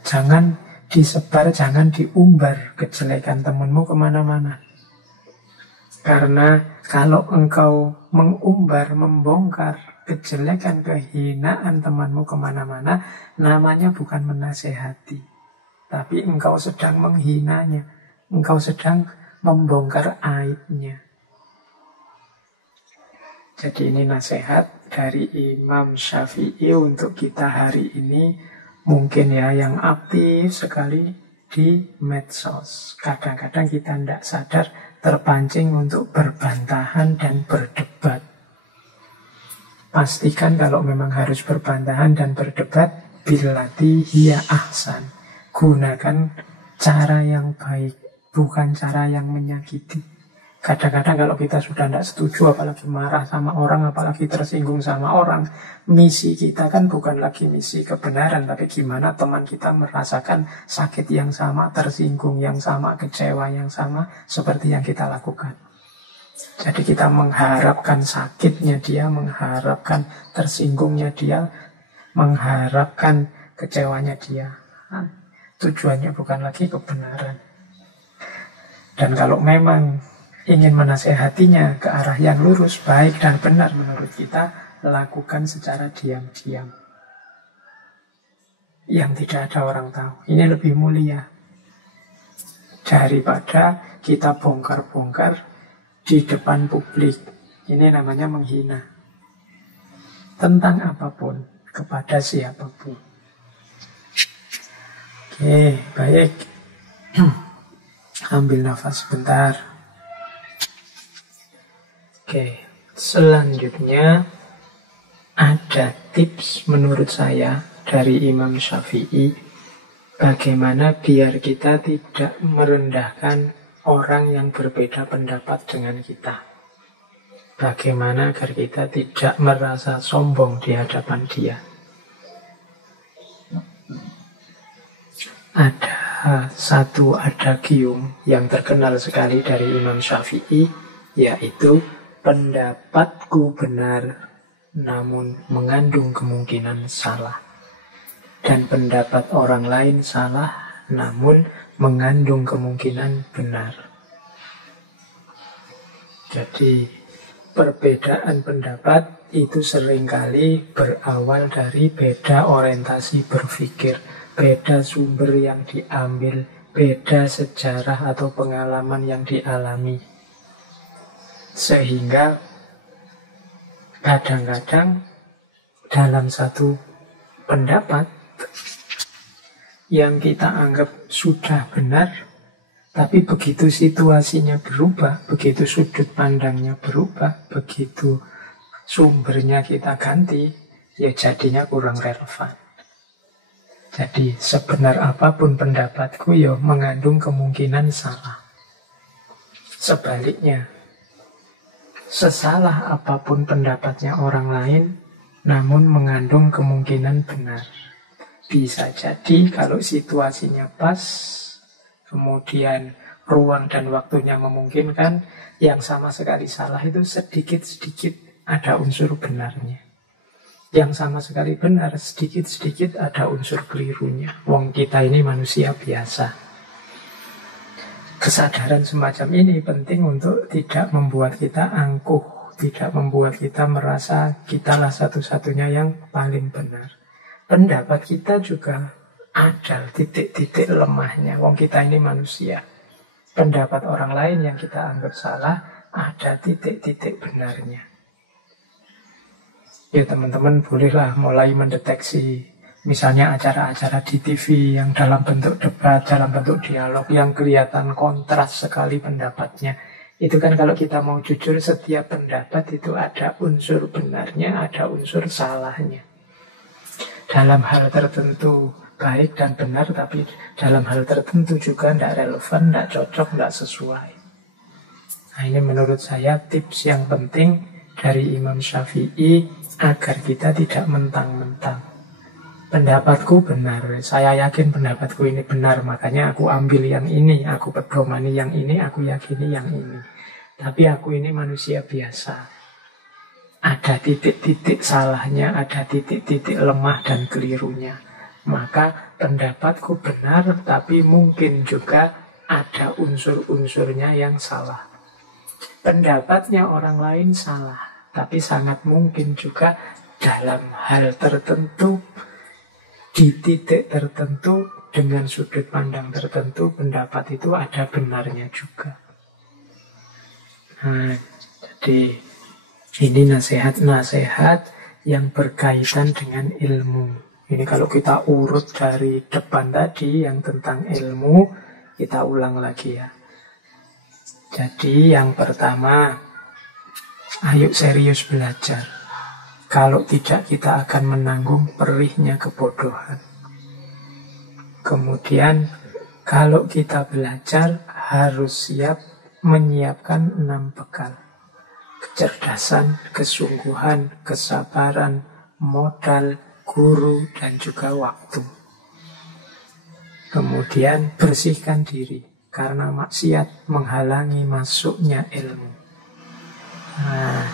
Jangan disebar, jangan diumbar kejelekan temanmu kemana-mana. Karena kalau engkau mengumbar, membongkar kejelekan, kehinaan temanmu kemana-mana, namanya bukan menasehati, tapi engkau sedang menghinanya, engkau sedang membongkar aibnya. Jadi ini nasihat dari Imam Syafi'i untuk kita hari ini. Mungkin ya yang aktif sekali di medsos. Kadang-kadang kita tidak sadar terpancing untuk berbantahan dan berdebat. Pastikan kalau memang harus berbantahan dan berdebat, billati hiya ahsan. Gunakan cara yang baik, bukan cara yang menyakiti. Kadang-kadang kalau kita sudah tidak setuju, apalagi marah sama orang, apalagi tersinggung sama orang, misi kita kan bukan lagi misi kebenaran, tapi gimana teman kita merasakan sakit yang sama, tersinggung yang sama, kecewa yang sama, seperti yang kita lakukan. Jadi kita mengharapkan sakitnya dia, mengharapkan tersinggungnya dia, mengharapkan kecewanya dia. Tujuannya bukan lagi kebenaran. Dan kalau memang ingin menasehatinya ke arah yang lurus, baik dan benar menurut kita, lakukan secara diam-diam, yang tidak ada orang tahu. Ini lebih mulia daripada kita bongkar-bongkar di depan publik. Ini namanya menghina tentang apapun, kepada siapapun. Oke, baik. Ambil nafas sebentar. Oke, selanjutnya ada tips menurut saya dari Imam Syafi'i bagaimana biar kita tidak merendahkan orang yang berbeda pendapat dengan kita. Bagaimana agar kita tidak merasa sombong di hadapan dia. Ada satu adagium yang terkenal sekali dari Imam Syafi'i, yaitu pendapatku benar, namun mengandung kemungkinan salah. Dan pendapat orang lain salah, namun mengandung kemungkinan benar. Jadi, perbedaan pendapat itu seringkali berawal dari beda orientasi berpikir, beda sumber yang diambil, beda sejarah atau pengalaman yang dialami. Sehingga kadang-kadang dalam satu pendapat yang kita anggap sudah benar, tapi begitu situasinya berubah, begitu sudut pandangnya berubah, begitu sumbernya kita ganti, ya jadinya kurang relevan. Jadi sebenar apapun pendapatku, ya mengandung kemungkinan salah. Sebaliknya, sesalah apapun pendapatnya orang lain, namun mengandung kemungkinan benar. Bisa jadi kalau situasinya pas, kemudian ruang dan waktunya memungkinkan, yang sama sekali salah itu sedikit-sedikit ada unsur benarnya. Yang sama sekali benar, sedikit-sedikit ada unsur kelirunya. Wong kita ini manusia biasa. Kesadaran semacam ini penting untuk tidak membuat kita angkuh, tidak membuat kita merasa kitalah satu-satunya yang paling benar. Pendapat kita juga ada titik-titik lemahnya. Wong kita ini manusia. Pendapat orang lain yang kita anggap salah, ada titik-titik benarnya. Ya teman-teman bolehlah mulai mendeteksi misalnya acara-acara di TV yang dalam bentuk debat, dalam bentuk dialog yang kelihatan kontras sekali pendapatnya. Itu kan kalau kita mau jujur, setiap pendapat itu ada unsur benarnya, ada unsur salahnya. Dalam hal tertentu baik dan benar, tapi dalam hal tertentu juga tidak relevan, tidak cocok, tidak sesuai. Nah ini menurut saya tips yang penting dari Imam Syafi'i agar kita tidak mentang-mentang. Pendapatku benar, saya yakin pendapatku ini benar, makanya aku ambil yang ini, aku pedomani yang ini, aku yakini yang ini. Tapi aku ini manusia biasa. ada titik-titik salahnya, ada titik-titik lemah dan kelirunya. Maka pendapatku benar, tapi mungkin juga ada unsur-unsurnya yang salah. Pendapatnya orang lain salah, tapi sangat mungkin juga dalam hal tertentu, di titik tertentu, dengan sudut pandang tertentu, pendapat itu ada benarnya juga. Nah, jadi ini nasihat-nasihat yang berkaitan dengan ilmu. Ini kalau kita urut dari depan tadi yang tentang ilmu, kita ulang lagi ya. Jadi yang pertama, ayo serius belajar. Kalau tidak kita akan menanggung perihnya kebodohan. Kemudian kalau kita belajar harus siap menyiapkan 6 bekal. Kecerdasan, kesungguhan, kesabaran, modal, guru, dan juga waktu. Kemudian bersihkan diri, karena maksiat menghalangi masuknya ilmu. Nah,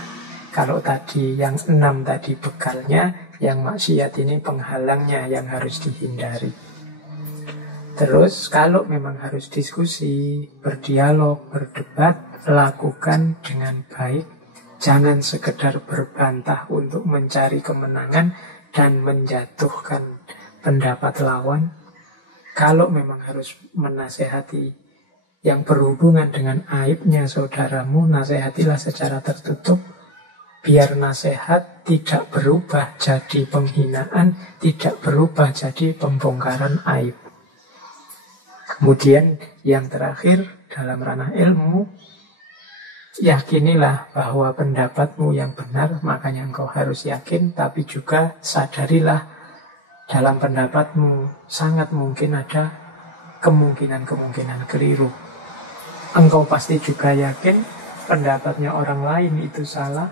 kalau tadi yang 6 tadi bekalnya, yang maksiat ini penghalangnya yang harus dihindari. Terus kalau memang harus diskusi, berdialog, berdebat, lakukan dengan baik. Jangan sekedar berbantah untuk mencari kemenangan dan menjatuhkan pendapat lawan. Kalau memang harus menasehati yang berhubungan dengan aibnya saudaramu, nasehatilah secara tertutup. Biar nasihat tidak berubah jadi penghinaan, tidak berubah jadi pembongkaran aib. Kemudian yang terakhir dalam ranah ilmu, yakinilah bahwa pendapatmu yang benar, makanya engkau harus yakin, tapi juga sadarilah dalam pendapatmu sangat mungkin ada kemungkinan-kemungkinan keliru. Engkau pasti juga yakin pendapatnya orang lain itu salah,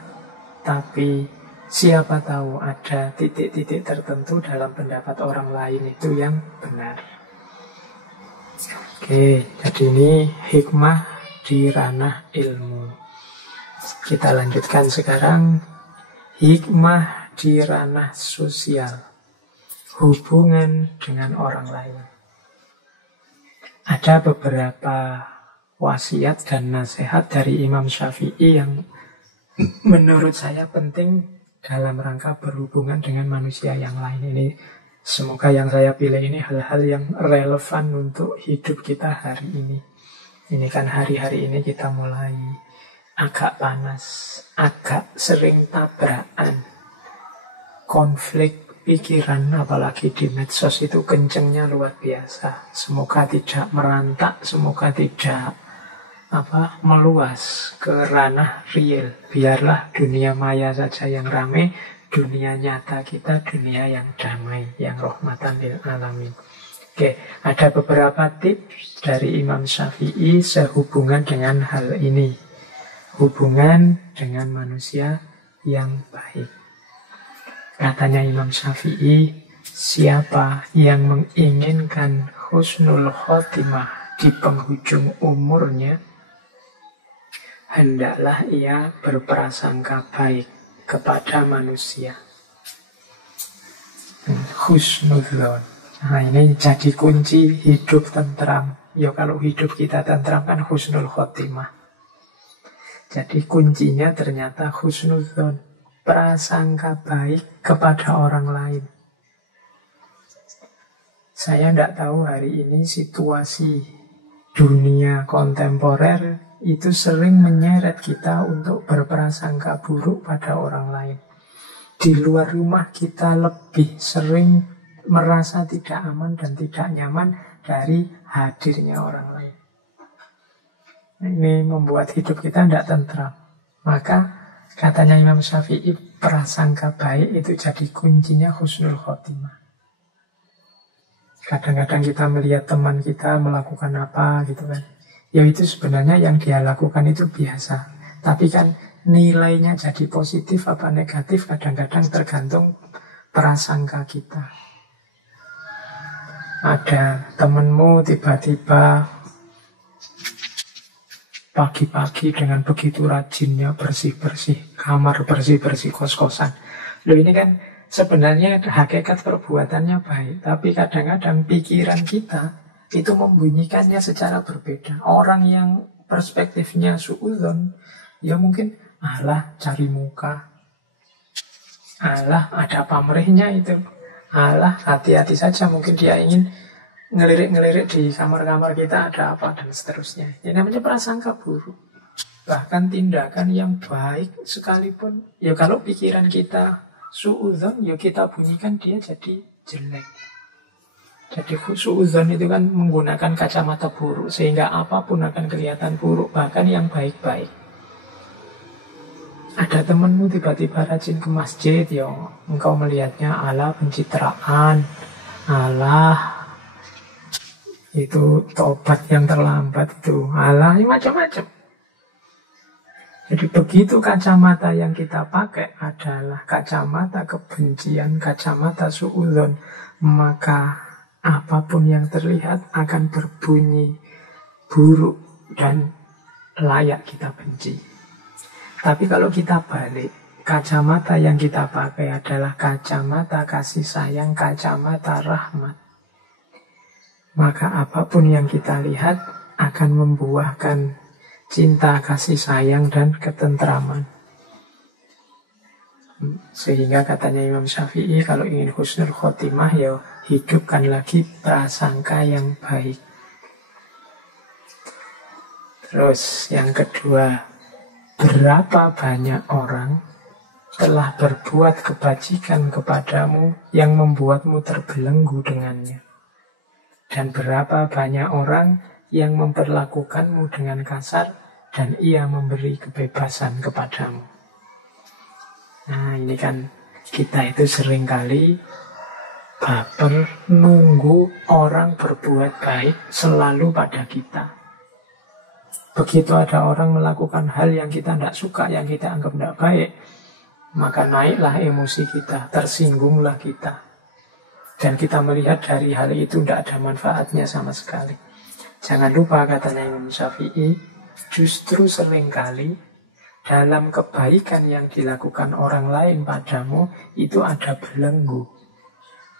tapi siapa tahu ada titik-titik tertentu dalam pendapat orang lain itu yang benar. Oke, jadi ini hikmah di ranah ilmu. Kita lanjutkan sekarang hikmah di ranah sosial, hubungan dengan orang lain. Ada beberapa wasiat dan nasihat dari Imam Syafi'i yang menurut saya penting dalam rangka berhubungan dengan manusia yang lain. Ini semoga yang saya pilih ini hal-hal yang relevan untuk hidup kita hari ini. Ini kan hari-hari ini kita mulai agak panas, agak sering tabrakan, konflik pikiran, apalagi di medsos itu kencengnya luar biasa. Semoga tidak merantak, semoga tidak meluas ke ranah real. Biarlah dunia maya saja yang ramai, dunia nyata kita dunia yang damai, yang rahmatan lil alamin. Oke, ada beberapa tips dari Imam Syafi'i sehubungan dengan hal ini. Hubungan dengan manusia yang baik. Katanya Imam Syafi'i, siapa yang menginginkan husnul khotimah di penghujung umurnya, hendaklah ia berprasangka baik kepada manusia. Husnudzon. Nah, ini jadi kunci hidup tentram. Ya kalau hidup kita tentram kan husnul khotimah. Jadi kuncinya ternyata husnudzon, prasangka baik kepada orang lain. Saya tidak tahu hari ini situasi dunia kontemporer itu sering menyeret kita untuk berprasangka buruk pada orang lain. Di luar rumah kita lebih sering merasa tidak aman dan tidak nyaman dari hadirnya orang lain. Ini membuat hidup kita tidak tentram. Maka katanya Imam Syafi'i, prasangka baik itu jadi kuncinya husnul khotimah. Kadang-kadang kita melihat teman kita melakukan apa gitu kan, ya itu sebenarnya yang dia lakukan itu biasa. Tapi kan nilainya jadi positif apa negatif kadang-kadang tergantung prasangka kita. Ada temenmu tiba-tiba pagi-pagi dengan begitu rajinnya bersih-bersih kamar, bersih-bersih kos-kosan. Loh ini kan sebenarnya hakikat perbuatannya baik, tapi kadang-kadang pikiran kita itu membunyikannya secara berbeda. Orang yang perspektifnya suudzon, ya mungkin alah cari muka, alah ada pamrihnya itu, alah hati-hati saja, mungkin dia ingin ngelirik-ngelirik di kamar-kamar kita ada apa dan seterusnya. Ini namanya prasangka buruk. Bahkan tindakan yang baik sekalipun, ya kalau pikiran kita suudzon, ya kita bunyikan dia jadi jelek. Jadi suudzon itu kan menggunakan kacamata buruk, sehingga apapun akan kelihatan buruk, bahkan yang baik-baik. Ada temanmu tiba-tiba rajin ke masjid, ya engkau melihatnya ala pencitraan, ala itu tobat yang terlambat itu, ala macam-macam. Jadi begitu kacamata yang kita pakai adalah kacamata kebencian, kacamata suudzon, maka apapun yang terlihat akan berbunyi buruk dan layak kita benci. Tapi kalau kita balik, kacamata yang kita pakai adalah kacamata kasih sayang, kacamata rahmat, maka apapun yang kita lihat akan membuahkan cinta, kasih sayang, dan ketentraman. Sehingga katanya Imam Syafi'i, kalau ingin husnul khotimah, ya hidupkan lagi prasangka yang baik. Terus yang kedua, berapa banyak orang telah berbuat kebajikan kepadamu yang membuatmu terbelenggu dengannya. Dan berapa banyak orang yang memperlakukanmu dengan kasar dan ia memberi kebebasan kepadamu. Nah ini kan kita itu seringkali baper nunggu orang berbuat baik selalu pada kita. Begitu ada orang melakukan hal yang kita tidak suka, yang kita anggap tidak baik, maka naiklah emosi kita, tersinggunglah kita. Dan kita melihat dari hal itu tidak ada manfaatnya sama sekali. Jangan lupa katanya Imam Syafi'i, justru seringkali dalam kebaikan yang dilakukan orang lain padamu itu ada belenggu.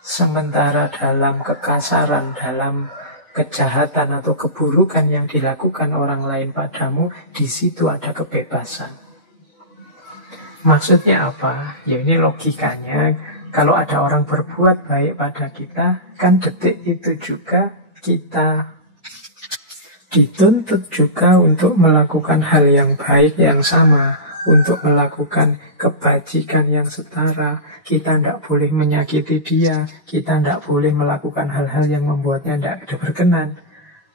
Sementara dalam kekasaran, dalam kejahatan atau keburukan yang dilakukan orang lain padamu, di situ ada kebebasan. Maksudnya apa? Ya ini logikanya. Kalau ada orang berbuat baik pada kita, kan detik itu juga kita dituntut juga untuk melakukan hal yang baik yang sama, untuk melakukan kebajikan yang setara. Kita tidak boleh menyakiti dia, kita tidak boleh melakukan hal-hal yang membuatnya tidak berkenan.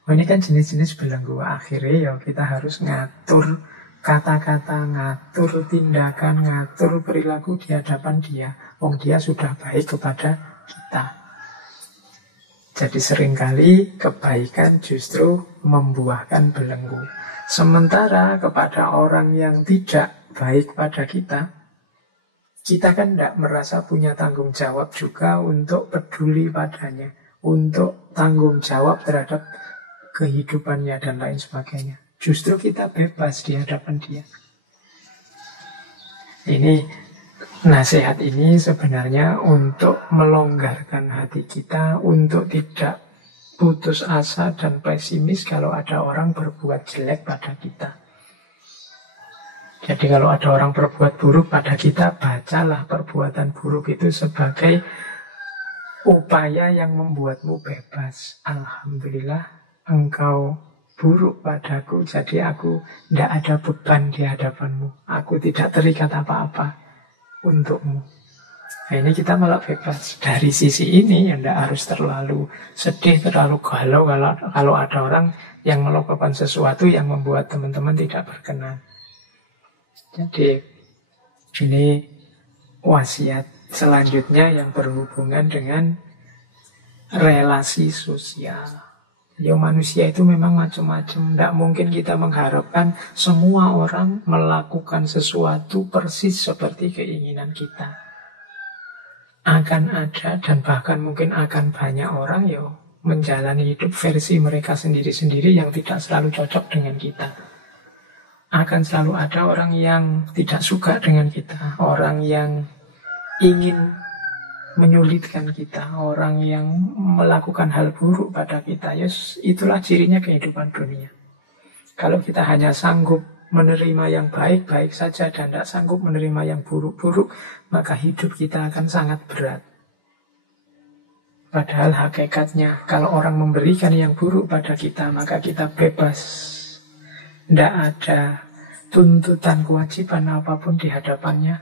Ini kan jenis-jenis belenggu. Akhirnya ya kita harus ngatur kata-kata, ngatur tindakan, ngatur perilaku di hadapan dia. Wong dia sudah baik kepada kita. Jadi seringkali kebaikan justru membuahkan belenggu. Sementara kepada orang yang tidak baik pada kita, kita kan tidak merasa punya tanggung jawab juga untuk peduli padanya, untuk tanggung jawab terhadap kehidupannya dan lain sebagainya. Justru kita bebas di hadapan dia. Ini nasihat ini sebenarnya untuk melonggarkan hati kita, untuk tidak putus asa dan pesimis kalau ada orang berbuat jelek pada kita. Jadi kalau ada orang berbuat buruk pada kita, bacalah perbuatan buruk itu sebagai upaya yang membuatmu bebas. Alhamdulillah, engkau buruk padaku, jadi aku tidak ada beban di hadapanmu. Aku tidak terikat apa-apa untukmu. Nah ini kita malah bebas. Dari sisi ini ya tidak harus terlalu sedih, terlalu galau kalau ada orang yang melakukan sesuatu yang membuat teman-teman tidak berkenan. Jadi ini wasiat selanjutnya yang berhubungan dengan relasi sosial. Ya manusia itu memang macam-macam. Tidak mungkin kita mengharapkan semua orang melakukan sesuatu persis seperti keinginan kita. Akan ada dan bahkan mungkin akan banyak orang ya menjalani hidup versi mereka sendiri-sendiri yang tidak selalu cocok dengan kita. akan selalu ada orang yang tidak suka dengan kita, orang yang ingin menyulitkan kita, orang yang melakukan hal buruk pada kita. Yes, itulah cirinya kehidupan dunia. Kalau kita hanya sanggup menerima yang baik-baik saja dan tidak sanggup menerima yang buruk-buruk, maka hidup kita akan sangat berat. Padahal hakikatnya, kalau orang memberikan yang buruk pada kita, maka kita bebas. Tidak ada tuntutan kewajiban apapun di hadapannya.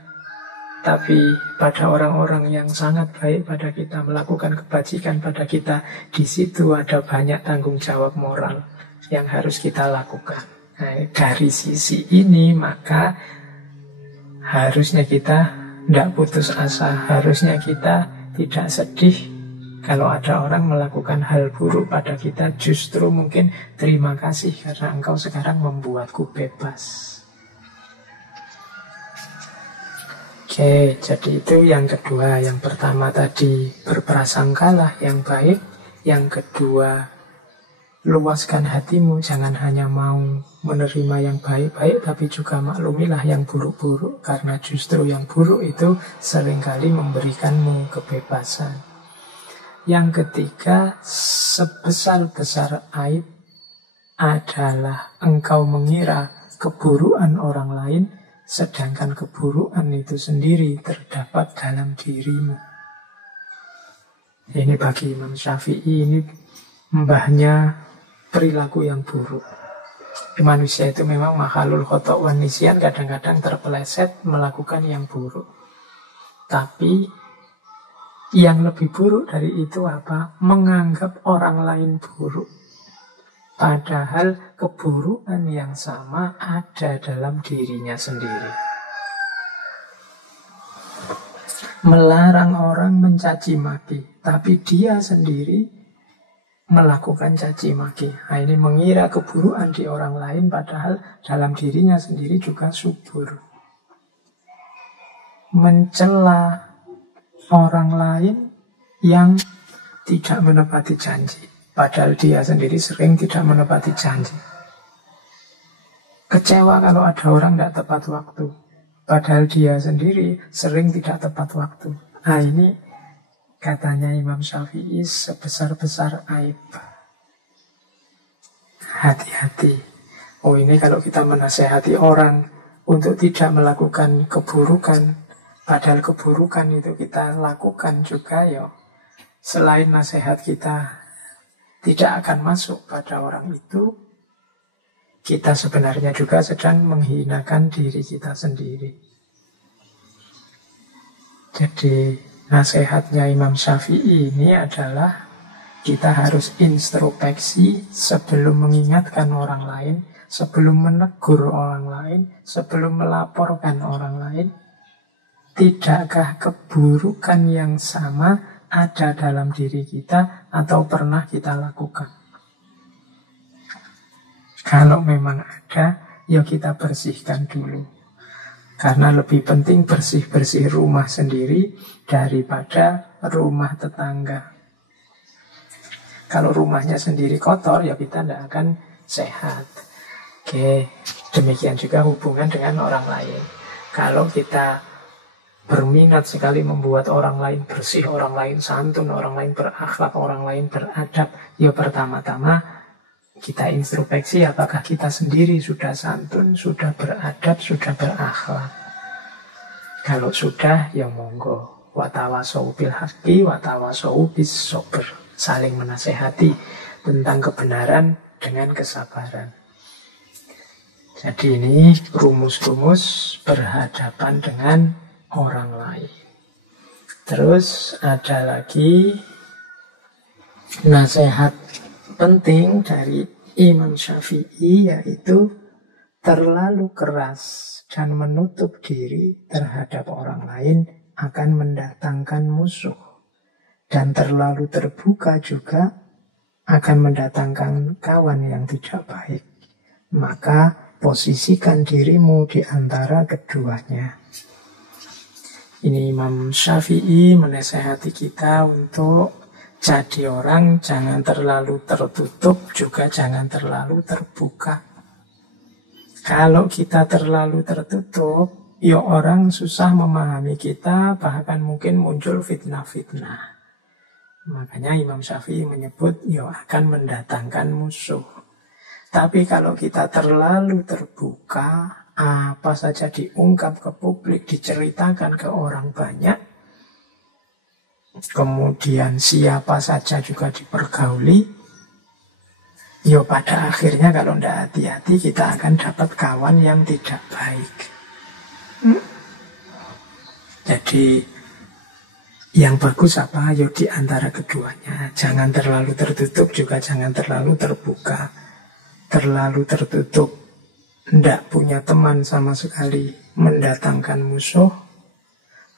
Tapi pada orang-orang yang sangat baik pada kita, melakukan kebajikan pada kita, di situ ada banyak tanggung jawab moral yang harus kita lakukan. Nah, dari sisi ini maka harusnya kita tidak putus asa, harusnya kita tidak sedih kalau ada orang melakukan hal buruk pada kita. Justru mungkin terima kasih karena engkau sekarang membuatku bebas. Oke, jadi itu yang kedua. Yang pertama tadi berprasangkalah yang baik. Yang kedua, luaskan hatimu, jangan hanya mau menerima yang baik-baik, tapi juga maklumilah yang buruk-buruk, karena justru yang buruk itu seringkali memberikanmu kebebasan. Yang ketiga, sebesar-besar aib adalah engkau mengira keburukan orang lain, sedangkan keburukan itu sendiri terdapat dalam dirimu. Ini bagi Imam Syafi'i, ini mbahnya perilaku yang buruk. Manusia itu memang makhluk khotok wan nisyan, kadang-kadang terpeleset melakukan yang buruk. Tapi yang lebih buruk dari itu apa? Menganggap orang lain buruk. Padahal keburukan yang sama ada dalam dirinya sendiri. Melarang orang mencaci maki, tapi dia sendiri melakukan caci maki. Nah, ini mengira keburukan di orang lain, padahal dalam dirinya sendiri juga subur. Mencela orang lain yang tidak menepati janji, padahal dia sendiri sering tidak menepati janji. Kecewa kalau ada orang tidak tepat waktu, padahal dia sendiri sering tidak tepat waktu. Nah, ini katanya Imam Syafi'i sebesar-besar aib. Hati-hati. Oh, ini kalau kita menasehati orang untuk tidak melakukan keburukan, padahal keburukan itu kita lakukan juga, ya. Selain nasihat kita tidak akan masuk pada orang itu, kita sebenarnya juga sedang menghinakan diri kita sendiri. Jadi nasihatnya Imam Syafi'i ini adalah kita harus introspeksi sebelum mengingatkan orang lain, sebelum menegur orang lain, sebelum melaporkan orang lain. Tidakkah keburukan yang sama ada dalam diri kita atau pernah kita lakukan? Kalau memang ada, ya kita bersihkan dulu. Karena lebih penting bersih-bersih rumah sendiri daripada rumah tetangga. Kalau rumahnya sendiri kotor, ya kita tidak akan sehat. Oke, demikian juga hubungan dengan orang lain. Kalau kita berminat sekali membuat orang lain bersih, orang lain santun, orang lain berakhlak, orang lain beradab, ya pertama-tama kita introspeksi apakah kita sendiri sudah santun, sudah beradab, sudah berakhlak. Kalau sudah, ya monggo. Wa tawasau bil haqqi wa tawasau bis sabr. Saling menasehati tentang kebenaran dengan kesabaran. Jadi ini rumus-rumus berhadapan dengan orang lain. Terus ada lagi nasihat penting dari Imam Syafi'i, yaitu terlalu keras dan menutup diri terhadap orang lain akan mendatangkan musuh, dan terlalu terbuka juga akan mendatangkan kawan yang tidak baik. Maka posisikan dirimu di antara keduanya. Ini Imam Syafi'i menasehati kita untuk jadi orang jangan terlalu tertutup, juga jangan terlalu terbuka. Kalau kita terlalu tertutup, ya orang susah memahami kita, bahkan mungkin muncul fitnah-fitnah. Makanya Imam Syafi'i menyebut, ya akan mendatangkan musuh. Tapi kalau kita terlalu terbuka, apa saja diungkap ke publik, diceritakan ke orang banyak, kemudian siapa saja juga dipergauli, ya pada akhirnya kalau tidak hati-hati kita akan dapat kawan yang tidak baik. Jadi yang bagus apa? Ya di antara keduanya. Jangan terlalu tertutup, juga jangan terlalu terbuka. Terlalu tertutup, tidak punya teman sama sekali, mendatangkan musuh.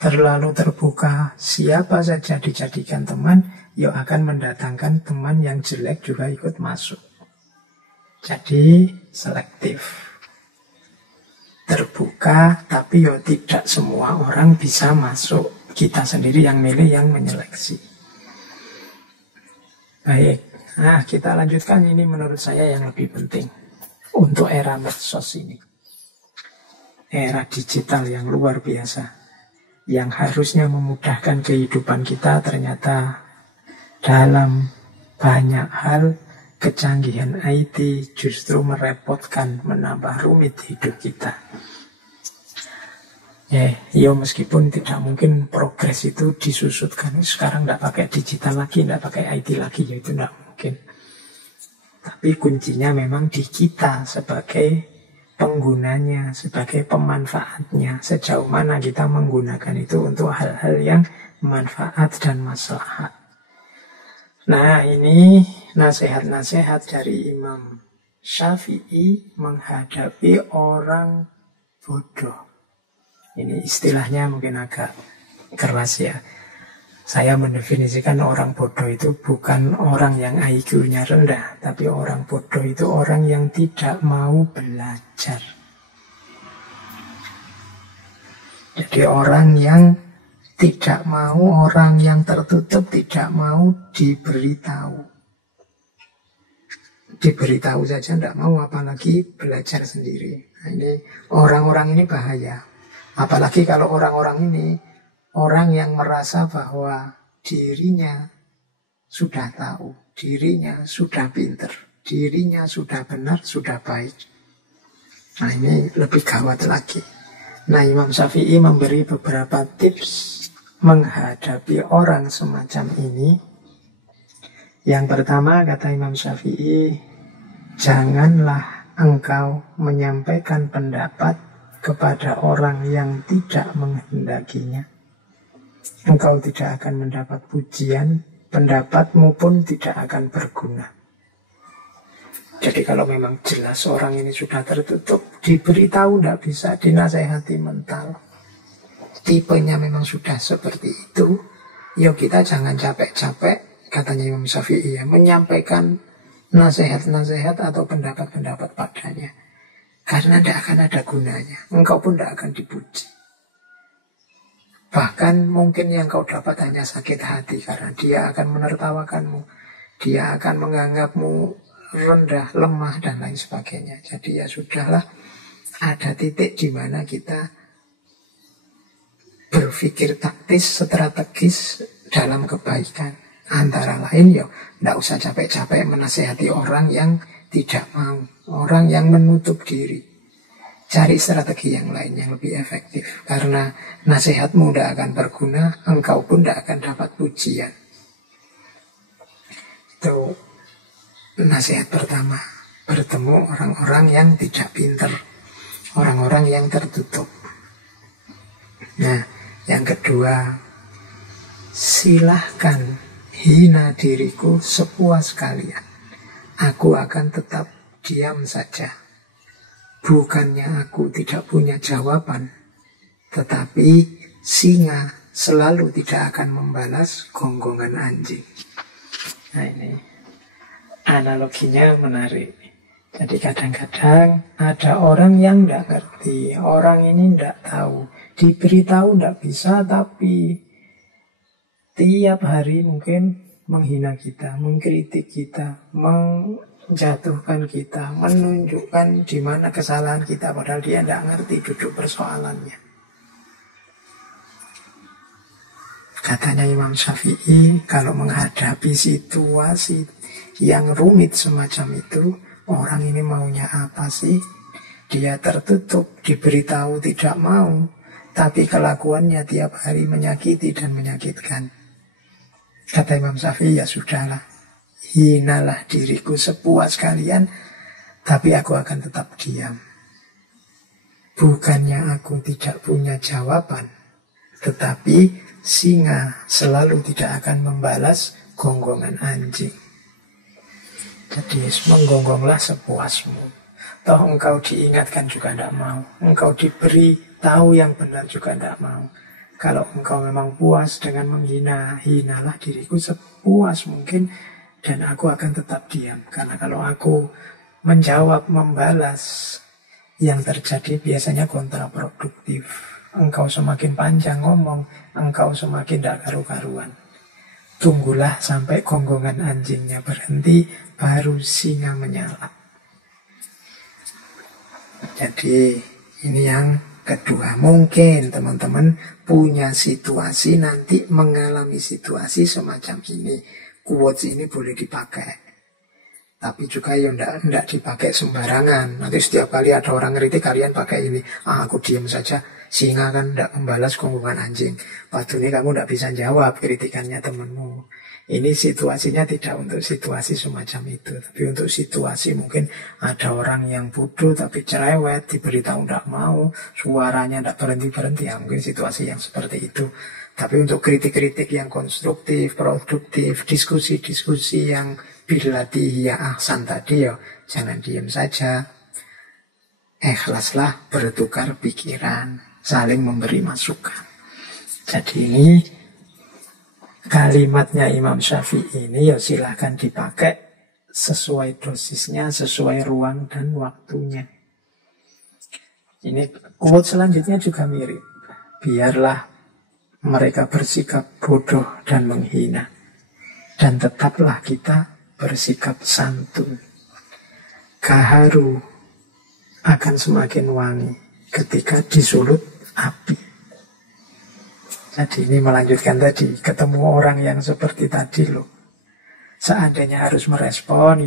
Terlalu terbuka, siapa saja dijadikan teman, ya akan mendatangkan teman yang jelek juga ikut masuk. Jadi selektif. Terbuka, tapi ya tidak semua orang bisa masuk. Kita sendiri yang milih, yang menyeleksi. Baik, nah kita lanjutkan. Ini menurut saya yang lebih penting untuk era medsos ini. Era digital yang luar biasa, yang harusnya memudahkan kehidupan kita, ternyata dalam banyak hal kecanggihan IT justru merepotkan, menambah rumit hidup kita. Ya meskipun tidak mungkin progres itu disusutkan. Sekarang tidak pakai digital lagi, tidak pakai IT lagi, ya itu tidak mungkin. Tapi kuncinya memang di kita sebagai penggunanya, sebagai pemanfaatnya. Sejauh mana kita menggunakan itu untuk hal-hal yang manfaat dan maslahat. Nah, ini nasihat-nasihat dari Imam Syafi'i menghadapi orang bodoh. Ini istilahnya mungkin agak keras ya. Saya mendefinisikan orang bodoh itu bukan orang yang IQ-nya rendah, tapi orang bodoh itu orang yang tidak mau belajar. Jadi orang yang tidak mau, orang yang tertutup, tidak mau diberitahu. Diberitahu saja tidak mau, apalagi belajar sendiri. Nah, ini orang-orang ini bahaya. Apalagi kalau orang-orang ini orang yang merasa bahwa dirinya sudah tahu, dirinya sudah pinter, dirinya sudah benar, sudah baik. Nah, ini lebih gawat lagi. Nah, Imam Syafi'i memberi beberapa tips menghadapi orang semacam ini. Yang pertama, kata Imam Syafi'i, janganlah engkau menyampaikan pendapat kepada orang yang tidak menghendakinya. Engkau tidak akan mendapat pujian, pendapatmu pun tidak akan berguna. Jadi kalau memang jelas orang ini sudah tertutup, diberitahu tidak bisa, dinasehati mental, tipenya memang sudah seperti itu, ya kita jangan capek-capek, katanya Imam Syafi'i ya, menyampaikan nasihat-nasihat atau pendapat-pendapat padanya. Karena tidak akan ada gunanya, engkau pun tidak akan dipuji. Bahkan mungkin yang kau dapat hanya sakit hati, karena dia akan menertawakanmu, dia akan menganggapmu rendah, lemah, dan lain sebagainya. Jadi ya sudahlah, ada titik di mana kita berpikir taktis, strategis dalam kebaikan. Antara lain ya, tidak usah capek-capek menasihati orang yang tidak mau, orang yang menutup diri. Cari strategi yang lain yang lebih efektif. Karena nasihatmu tidak akan berguna, engkau pun tidak akan dapat pujian. Itu nasihat pertama. Bertemu orang-orang yang tidak pintar, orang-orang yang tertutup. Nah, yang kedua, silahkan hina diriku sepuas kalian. Aku akan tetap diam saja. Bukannya aku tidak punya jawaban, tetapi singa selalu tidak akan membalas gonggongan anjing. Nah, ini analoginya menarik. Jadi kadang-kadang ada orang yang tidak ngerti, orang ini tidak tahu, diberitahu tidak bisa, tapi tiap hari mungkin menghina kita, mengkritik kita, menjatuhkan kita, menunjukkan di mana kesalahan kita, padahal dia tidak ngerti duduk persoalannya. Katanya Imam Syafi'i, kalau menghadapi situasi yang rumit semacam itu, orang ini maunya apa sih? Dia tertutup, diberitahu tidak mau, tapi kelakuannya tiap hari menyakiti dan menyakitkan. Kata Imam Syafi'i, ya sudahlah, hinalah diriku sepuas kalian, tapi aku akan tetap diam. Bukannya aku tidak punya jawaban, tetapi singa selalu tidak akan membalas gonggongan anjing. Jadi menggonggonglah sepuasmu. Toh engkau diingatkan juga tidak mau, engkau diberi tahu yang benar juga tidak mau. Kalau engkau memang puas dengan menghina, hinalah diriku sepuas mungkin, dan aku akan tetap diam. Karena kalau aku menjawab, membalas, yang terjadi biasanya kontraproduktif. Engkau semakin panjang ngomong, engkau semakin tidak karu-karuan. Tunggulah sampai gonggongan anjingnya berhenti, baru singa menyala. Jadi ini yang kedua. Mungkin teman-teman punya situasi nanti mengalami situasi semacam ini. Quotes ini boleh dipakai, tapi juga ya tidak dipakai sembarangan. Nanti setiap kali ada orang ngeritik kalian pakai ini. Aku diam saja. Singa kan tidak membalas gonggongan anjing. Waktu ini kamu tidak bisa jawab kritikannya temanmu. Ini situasinya tidak untuk situasi semacam itu, tapi untuk situasi mungkin ada orang yang bodoh tapi cerewet, diberitahu tidak mau, suaranya tidak berhenti-berhenti, ya mungkin situasi yang seperti itu. Tapi untuk kritik-kritik yang konstruktif, produktif, diskusi-diskusi yang bilati ya ahsan tadi, ya jangan diam saja. Ikhlaslah bertukar pikiran, saling memberi masukan. Jadi ini kalimatnya Imam Syafi'i ini ya silahkan dipakai sesuai dosisnya, sesuai ruang dan waktunya. Ini quote selanjutnya juga mirip. Biarlah mereka bersikap bodoh dan menghina, dan tetaplah kita bersikap santun. Gaharu akan semakin wangi ketika disulut api. Jadi ini melanjutkan tadi, ketemu orang yang seperti tadi loh. Seandainya harus merespon,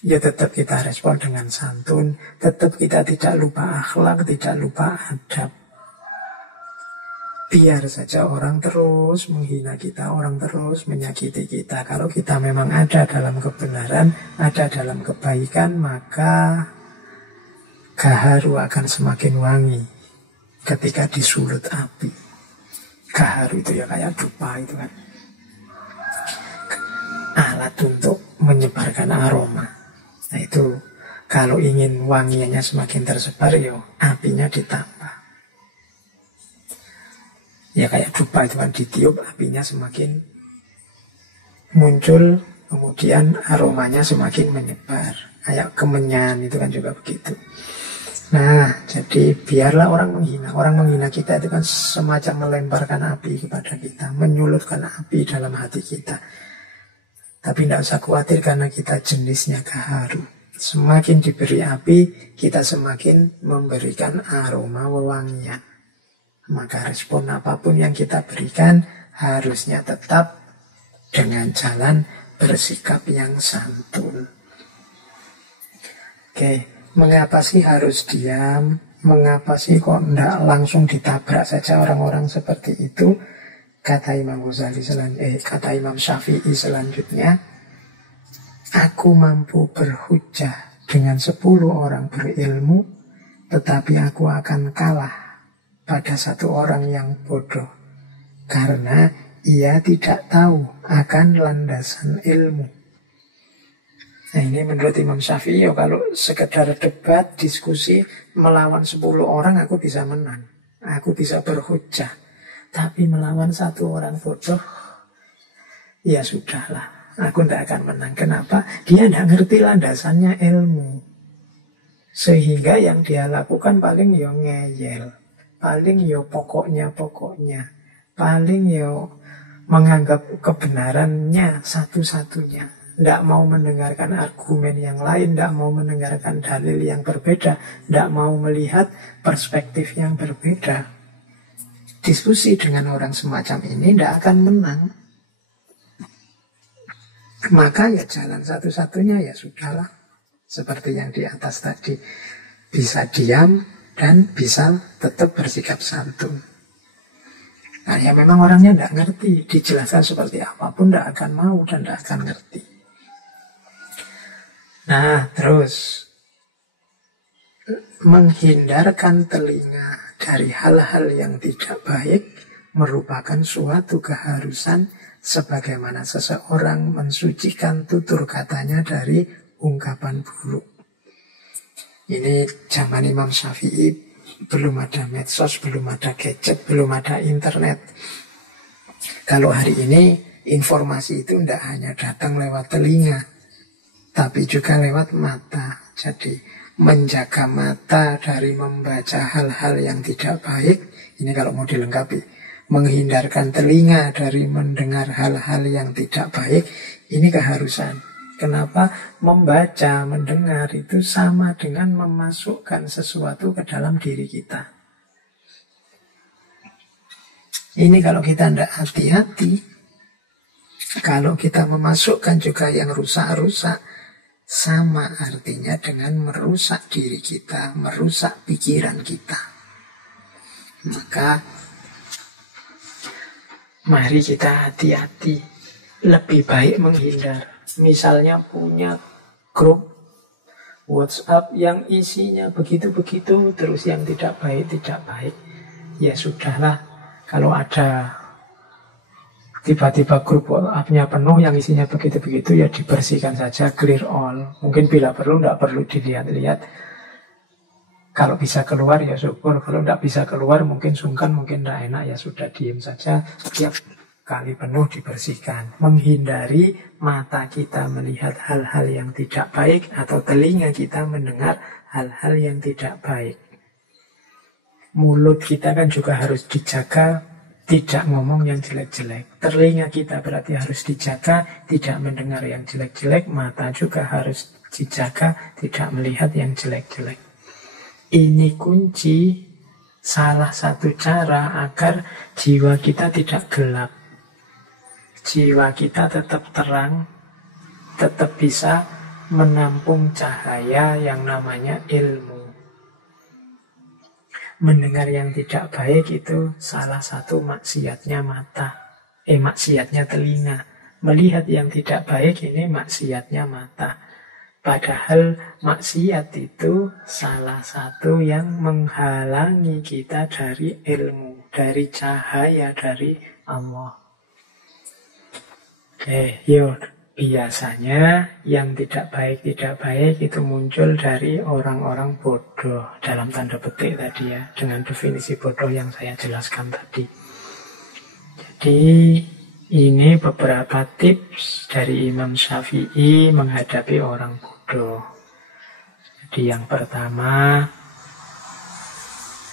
ya tetap kita respon dengan santun, tetap kita tidak lupa akhlak, tidak lupa adab. Biar saja orang terus menghina kita, orang terus menyakiti kita. Kalau kita memang ada dalam kebenaran, ada dalam kebaikan, maka gaharu akan semakin wangi ketika disulut api. Gaharu itu ya kayak dupa itu kan, alat untuk menyebarkan aroma. Nah itu kalau ingin wangiannya semakin tersebar, ya apinya ditambah. Ya kayak dupa itu kan, ditiup apinya semakin muncul, kemudian aromanya semakin menyebar. Kayak kemenyan itu kan juga begitu. Nah, jadi biarlah orang menghina. Orang menghina kita itu kan semacam melemparkan api kepada kita, menyulutkan api dalam hati kita. Tapi tidak usah khawatir karena kita jenisnya gaharu. Semakin diberi api, kita semakin memberikan aroma wewangian. Maka respon apapun yang kita berikan harusnya tetap dengan jalan bersikap yang santun. Oke. Mengapa sih harus diam? Mengapa sih kok tidak langsung ditabrak saja orang-orang seperti itu? Kata Imam Syafi'i selanjutnya, aku mampu berhujjah dengan 10 orang berilmu, tetapi aku akan kalah pada 1 orang yang bodoh, karena ia tidak tahu akan landasan ilmu. Nah ini menurut Imam Syafi'i, ya kalau sekedar debat, diskusi, melawan 10 orang aku bisa menang. Aku bisa berhujjah. Tapi melawan 1 orang bodoh, ya sudahlah, aku tidak akan menang. Kenapa? Dia tidak ngerti landasannya ilmu. Sehingga yang dia lakukan paling ya ngeyel. Paling ya pokoknya. Paling ya menganggap kebenarannya satu-satunya. tidak mau mendengarkan argumen yang lain, tidak mau mendengarkan dalil yang berbeda, tidak mau melihat perspektif yang berbeda. Diskusi dengan orang semacam ini tidak akan menang. Maka ya jalan satu-satunya ya sudahlah. Seperti yang di atas tadi. Bisa diam dan bisa tetap bersikap santun. Nah ya memang orangnya tidak ngerti. Dijelaskan seperti apapun tidak akan mau dan tidak akan ngerti. Nah terus menghindarkan telinga dari hal-hal yang tidak baik merupakan suatu keharusan sebagaimana seseorang mensucikan tutur katanya dari ungkapan buruk. Ini zaman Imam Syafi'i, belum ada medsos, belum ada gadget, belum ada internet. Kalau hari ini informasi itu tidak hanya datang lewat telinga, tapi juga lewat mata. Jadi menjaga mata dari membaca hal-hal yang tidak baik, ini kalau mau dilengkapi. Menghindarkan telinga dari mendengar hal-hal yang tidak baik, ini keharusan. Kenapa? Membaca, mendengar itu sama dengan memasukkan sesuatu ke dalam diri kita. Ini kalau kita tidak hati-hati, kalau kita memasukkan juga yang rusak-rusak, sama artinya dengan merusak diri kita, merusak pikiran kita. Maka mari kita hati-hati, lebih baik menghindar. Misalnya punya grup WhatsApp yang isinya begitu-begitu, terus yang tidak baik, ya sudahlah. Kalau ada tiba-tiba grup WhatsApp-nya penuh yang isinya begitu-begitu, ya dibersihkan saja, clear all. Mungkin bila perlu, tidak perlu dilihat-lihat. Kalau bisa keluar ya syukur, kalau tidak bisa keluar mungkin sungkan, mungkin tidak enak, ya sudah diem saja. Setiap kali penuh dibersihkan. Menghindari mata kita melihat hal-hal yang tidak baik atau telinga kita mendengar hal-hal yang tidak baik. Mulut kita kan juga harus dijaga, tidak ngomong yang jelek-jelek. Telinga kita berarti harus dijaga, tidak mendengar yang jelek-jelek. Mata juga harus dijaga, tidak melihat yang jelek-jelek. Ini kunci, salah satu cara agar jiwa kita tidak gelap. Jiwa kita tetap terang, tetap bisa menampung cahaya yang namanya ilmu. Mendengar yang tidak baik itu salah satu maksiatnya mata, maksiatnya telinga. Melihat yang tidak baik ini maksiatnya mata. Padahal maksiat itu salah satu yang menghalangi kita dari ilmu, dari cahaya dari Allah. Oke, yuk. Biasanya yang tidak baik itu muncul dari orang-orang bodoh, dalam tanda petik tadi ya, dengan definisi bodoh yang saya jelaskan tadi. Jadi ini beberapa tips dari Imam Syafi'i menghadapi orang bodoh. Jadi yang pertama,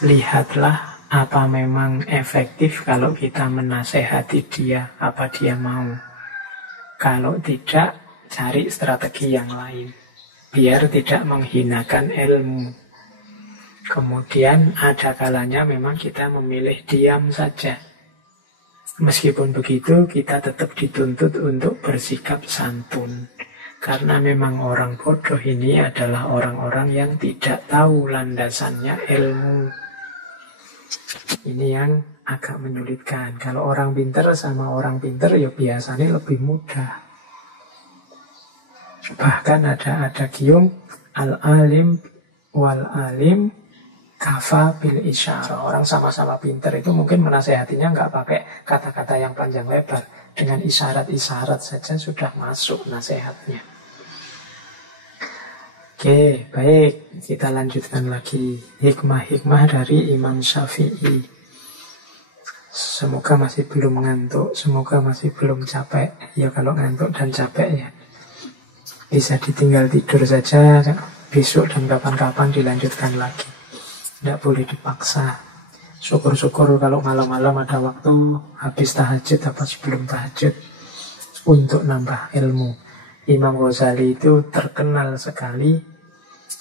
lihatlah apa memang efektif kalau kita menasehati dia, apa dia mau. Kalau tidak, cari strategi yang lain, biar tidak menghinakan ilmu. Kemudian ada kalanya memang kita memilih diam saja. Meskipun begitu, kita tetap dituntut untuk bersikap santun. Karena memang orang bodoh ini adalah orang-orang yang tidak tahu landasannya ilmu. Ini yang agak menyulitkan. Kalau orang pintar sama orang pintar ya biasanya lebih mudah. Bahkan ada gium al-alim wal-alim kafa bil isyarah. Orang sama-sama pintar itu mungkin menasehatinya nggak pakai kata-kata yang panjang lebar. Dengan isyarat-isyarat saja sudah masuk nasihatnya. Oke, baik. Kita lanjutkan lagi hikmah-hikmah dari Imam Syafi'i. Semoga masih belum ngantuk, semoga masih belum capek. Ya kalau ngantuk dan capek ya bisa ditinggal tidur saja besok dan kapan-kapan dilanjutkan lagi. Tidak boleh dipaksa. Syukur-syukur kalau malam-malam ada waktu habis tahajud apa sebelum tahajud untuk nambah ilmu. Imam Ghazali itu terkenal sekali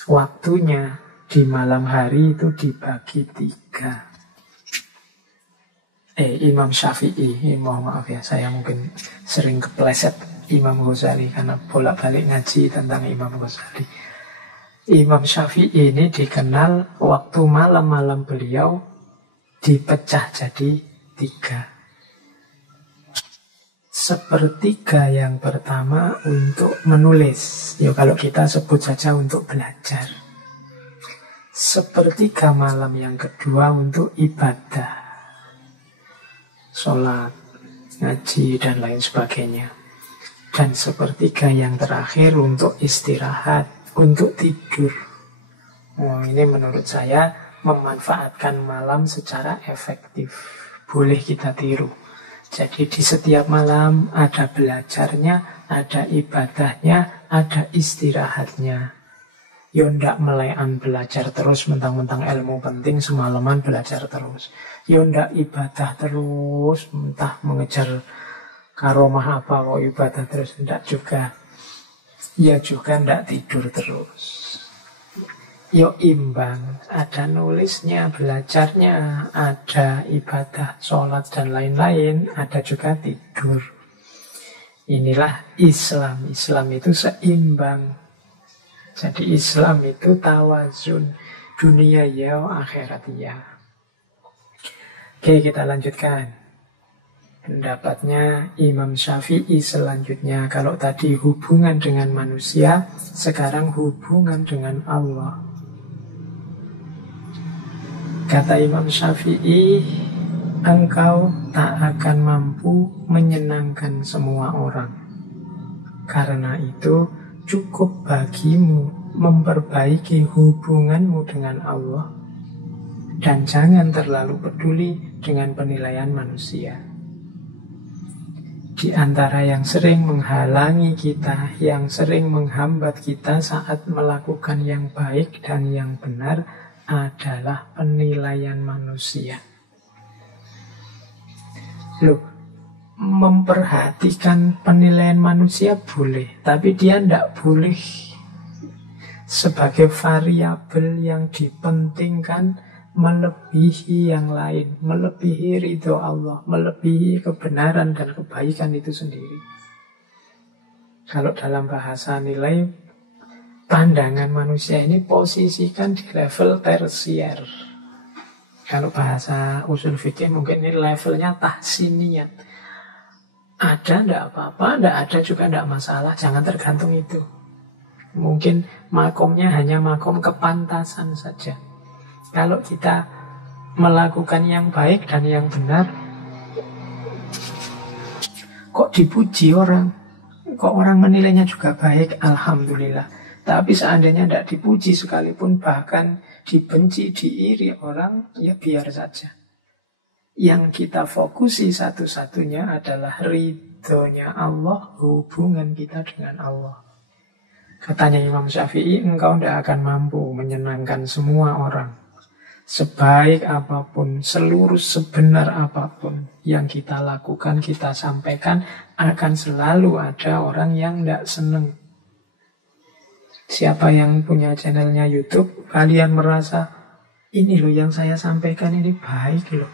waktunya di malam hari itu dibagi 3. Imam Syafi'i, mohon maaf ya, saya mungkin sering kepleset Imam Ghazali karena bolak-balik ngaji tentang Imam Ghazali. Imam Syafi'i ini dikenal waktu malam-malam beliau dipecah jadi 3. Sepertiga yang pertama untuk menulis, ya kalau kita sebut saja untuk belajar. Sepertiga malam yang kedua untuk ibadah, sholat, ngaji, dan lain sebagainya. Dan sepertiga yang terakhir untuk istirahat, untuk tidur. Ini menurut saya memanfaatkan malam secara efektif. Boleh kita tiru. Jadi di setiap malam ada belajarnya, ada ibadahnya, ada istirahatnya. Yo ndak melekan belajar terus, mentang-mentang ilmu penting semalaman belajar terus. Yo ndak ibadah terus, entah mengejar karomah apa kok ibadah terus, ndak juga. Ya juga ndak tidur terus. Yo imbang, ada nulisnya, belajarnya, ada ibadah, sholat dan lain-lain, ada juga tidur. Inilah Islam. Islam itu seimbang. Jadi Islam itu tawazun, dunia ya, akhirat ya. Oke, kita lanjutkan. Pendapatnya Imam Syafi'i selanjutnya. Kalau tadi hubungan dengan manusia, sekarang hubungan dengan Allah. Kata Imam Syafi'i, engkau tak akan mampu menyenangkan semua orang. Karena itu cukup bagimu memperbaiki hubunganmu dengan Allah. Dan jangan terlalu peduli dengan penilaian manusia. Di antara yang sering menghalangi kita, yang sering menghambat kita saat melakukan yang baik dan yang benar adalah penilaian manusia. Loh, memperhatikan penilaian manusia boleh, tapi dia tidak boleh sebagai variabel yang dipentingkan melebihi yang lain, melebihi ridho Allah, melebihi kebenaran dan kebaikan itu sendiri. Kalau dalam bahasa nilai, pandangan manusia ini posisikan di level tersier. Kalau bahasa usul fikih mungkin ini levelnya tahsiniyat. Ada ndak apa-apa, ndak ada juga ndak masalah, jangan tergantung itu. Mungkin makomnya hanya makom kepantasan saja. Kalau kita melakukan yang baik dan yang benar, kok dipuji orang, kok orang menilainya juga baik, alhamdulillah. Tapi seandainya tidak dipuji sekalipun, bahkan dibenci, diiri orang, ya biar saja. Yang kita fokusi satu-satunya adalah ridhonya Allah, hubungan kita dengan Allah. Katanya Imam Syafi'i, engkau tidak akan mampu menyenangkan semua orang. Sebaik apapun, seluruh sebenar apapun yang kita lakukan, kita sampaikan, akan selalu ada orang yang tidak senang. Siapa yang punya channelnya YouTube, kalian merasa, ini loh yang saya sampaikan ini baik loh.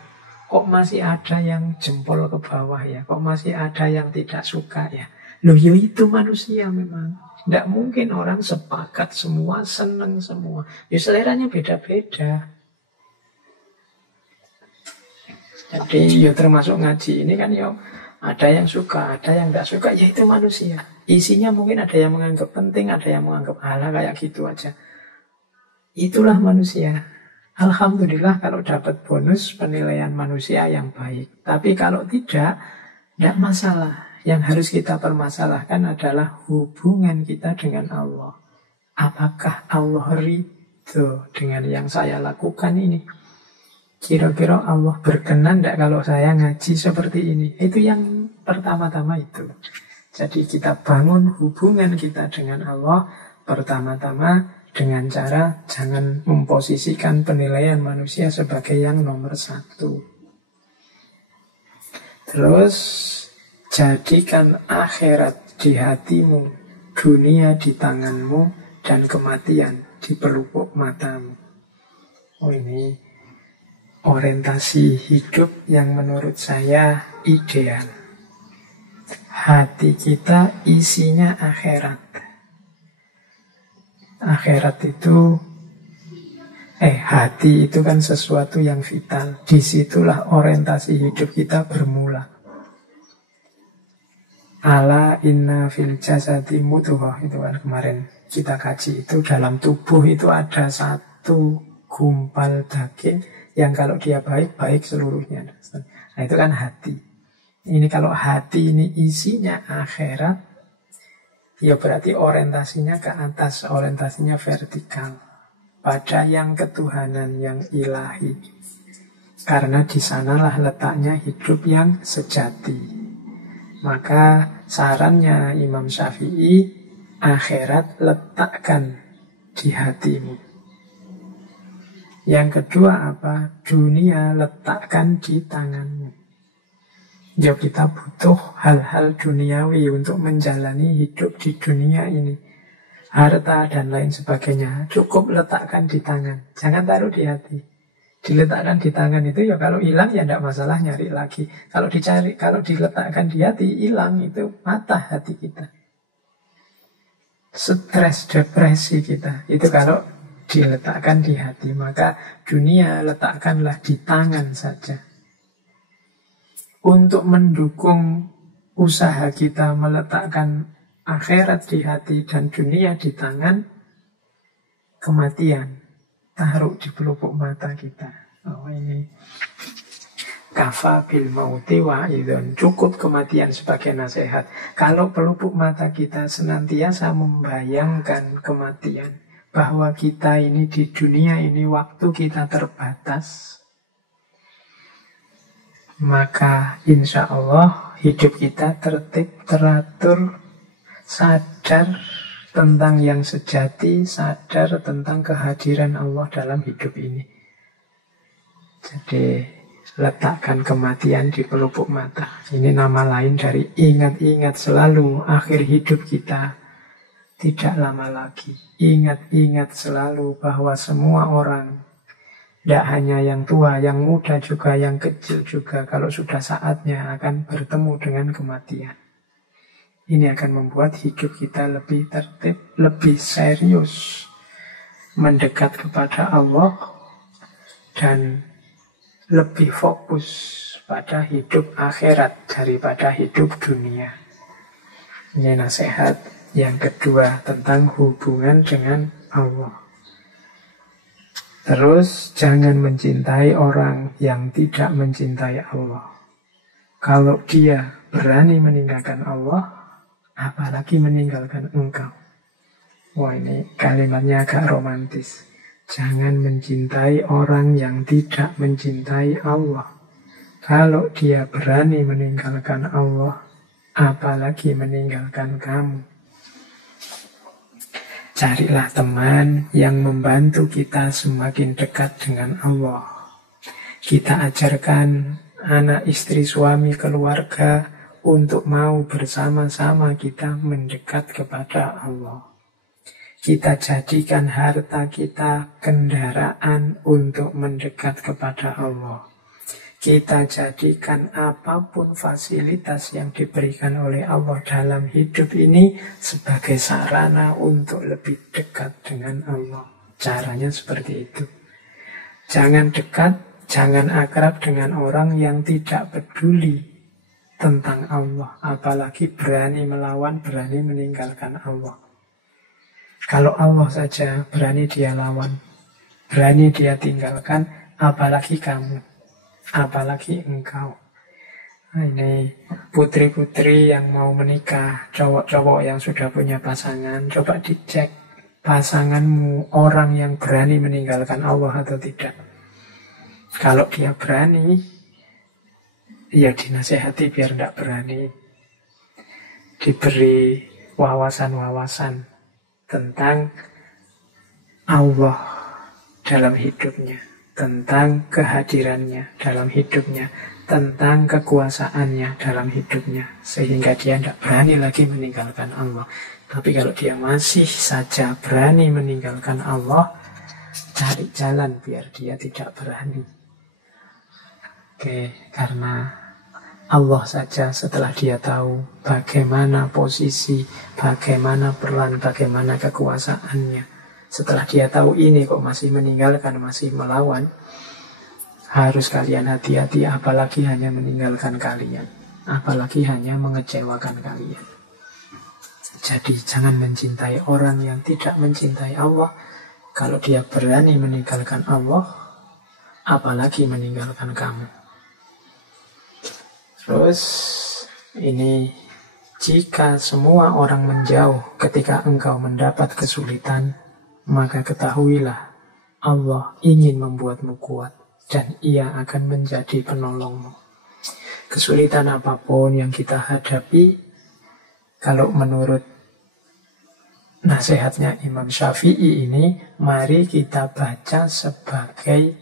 Kok masih ada yang jempol ke bawah ya? Kok masih ada yang tidak suka ya? Loh ya itu manusia memang. Tidak mungkin orang sepakat semua, senang semua. Ya seleranya beda-beda. Jadi ya termasuk ngaji ini kan ya ada yang suka, ada yang tidak suka, ya itu manusia. Isinya mungkin ada yang menganggap penting, ada yang menganggap ala kayak gitu aja. Itulah manusia. Alhamdulillah kalau dapat bonus penilaian manusia yang baik. Tapi kalau tidak masalah. Yang harus kita permasalahkan adalah hubungan kita dengan Allah. Apakah Allah ridho dengan yang saya lakukan ini? Kira-kira Allah berkenan tidak kalau saya ngaji seperti ini? Itu yang pertama-tama itu. Jadi kita bangun hubungan kita dengan Allah pertama-tama dengan cara jangan memposisikan penilaian manusia sebagai yang nomor satu. Terus jadikan akhirat di hatimu dunia di tanganmu dan kematian di pelupuk matamu. Oh, ini orientasi hidup yang menurut saya ideal. Hati kita isinya akhirat. Akhirat itu hati itu kan sesuatu yang vital. Disitulah orientasi hidup kita bermula. Ala inna fil jasadi mudghah, itu kan kemarin kita kaji. Itu dalam tubuh itu ada satu gumpal daging yang kalau dia baik, baik seluruhnya. Nah, itu kan hati. Ini kalau hati ini isinya akhirat, ya berarti orientasinya ke atas, orientasinya vertikal, pada yang ketuhanan, yang ilahi. Karena di sanalah letaknya hidup yang sejati. Maka sarannya Imam Syafi'i, akhirat letakkan di hatimu. Yang kedua apa? Dunia letakkan di tanganmu. Ya, kita butuh hal-hal duniawi untuk menjalani hidup di dunia ini. Harta dan lain sebagainya cukup letakkan di tangan, jangan taruh di hati. Diletakkan di tangan itu ya kalau hilang ya tidak masalah, nyari lagi. Kalau dicari, kalau diletakkan di hati, hilang itu mata hati kita. Stres, depresi kita, itu kalau diletakkan di hati. Maka dunia letakkanlah di tangan saja. Untuk mendukung usaha kita meletakkan akhirat di hati dan dunia di tangan, kematian taruh di pelupuk mata kita. Oh, ini kafa bil mauti wa idon, cukup kematian sebagai nasihat. Kalau pelupuk mata kita senantiasa membayangkan kematian, bahwa kita ini di dunia ini waktu kita terbatas, maka insya Allah hidup kita tertib, teratur, sadar tentang yang sejati, sadar tentang kehadiran Allah dalam hidup ini. Jadi letakkan kematian di pelupuk mata. Ini nama lain dari ingat-ingat selalu akhir hidup kita tidak lama lagi. Ingat-ingat selalu bahwa semua orang, tidak hanya yang tua, yang muda juga, yang kecil juga, kalau sudah saatnya akan bertemu dengan kematian. Ini akan membuat hidup kita lebih tertib, lebih serius, mendekat kepada Allah, dan lebih fokus pada hidup akhirat daripada hidup dunia. Ini nasihat yang kedua tentang hubungan dengan Allah. Terus jangan mencintai orang yang tidak mencintai Allah. Kalau dia berani meninggalkan Allah, apalagi meninggalkan engkau. Wah, ini kalimatnya agak romantis. Jangan mencintai orang yang tidak mencintai Allah. Kalau dia berani meninggalkan Allah, apalagi meninggalkan kamu. Carilah teman yang membantu kita semakin dekat dengan Allah. Kita ajarkan anak, istri, suami, keluarga untuk mau bersama-sama kita mendekat kepada Allah. Kita jadikan harta kita kendaraan untuk mendekat kepada Allah. Kita jadikan apapun fasilitas yang diberikan oleh Allah dalam hidup ini sebagai sarana untuk lebih dekat dengan Allah. Caranya seperti itu. Jangan dekat, jangan akrab dengan orang yang tidak peduli tentang Allah, apalagi berani melawan, berani meninggalkan Allah. Kalau Allah saja berani dia lawan, berani dia tinggalkan, apalagi kamu, apalagi engkau. Nah, ini putri-putri yang mau menikah, cowok-cowok yang sudah punya pasangan, coba dicek pasanganmu orang yang berani meninggalkan Allah atau tidak. Kalau dia berani, ya dinasehati biar tidak berani. Diberi wawasan-wawasan tentang Allah dalam hidupnya, tentang kehadirannya dalam hidupnya, tentang kekuasaannya dalam hidupnya, sehingga dia tidak berani lagi meninggalkan Allah. Tapi kalau dia masih saja berani meninggalkan Allah, cari jalan biar dia tidak berani. Oke, karena Allah saja setelah dia tahu bagaimana posisi, bagaimana peran, bagaimana kekuasaannya, setelah dia tahu ini kok masih meninggalkan, masih melawan, harus kalian hati-hati, apalagi hanya meninggalkan kalian, apalagi hanya mengecewakan kalian. Jadi jangan mencintai orang yang tidak mencintai Allah. Kalau dia berani meninggalkan Allah, apalagi meninggalkan kamu. Terus ini, jika semua orang menjauh ketika engkau mendapat kesulitan, maka ketahuilah Allah ingin membuatmu kuat dan Ia akan menjadi penolongmu. Kesulitan apapun yang kita hadapi, kalau menurut nasihatnya Imam Syafi'i ini, mari kita baca sebagai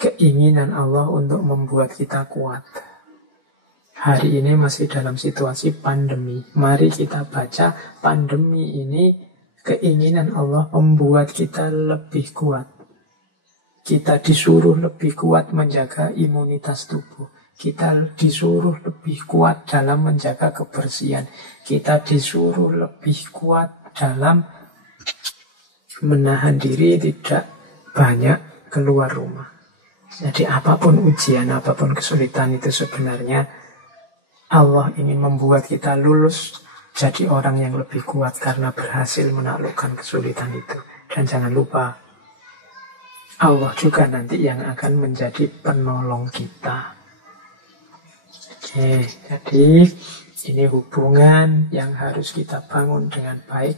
keinginan Allah untuk membuat kita kuat. Hari ini masih dalam situasi pandemi. Mari kita baca pandemi ini keinginan Allah membuat kita lebih kuat. Kita disuruh lebih kuat menjaga imunitas tubuh. Kita disuruh lebih kuat dalam menjaga kebersihan. Kita disuruh lebih kuat dalam menahan diri tidak banyak keluar rumah. Jadi apapun ujian, apapun kesulitan itu sebenarnya Allah ingin membuat kita lulus jadi orang yang lebih kuat karena berhasil menaklukkan kesulitan itu. Dan jangan lupa, Allah juga nanti yang akan menjadi penolong kita. Oke, jadi ini hubungan yang harus kita bangun dengan baik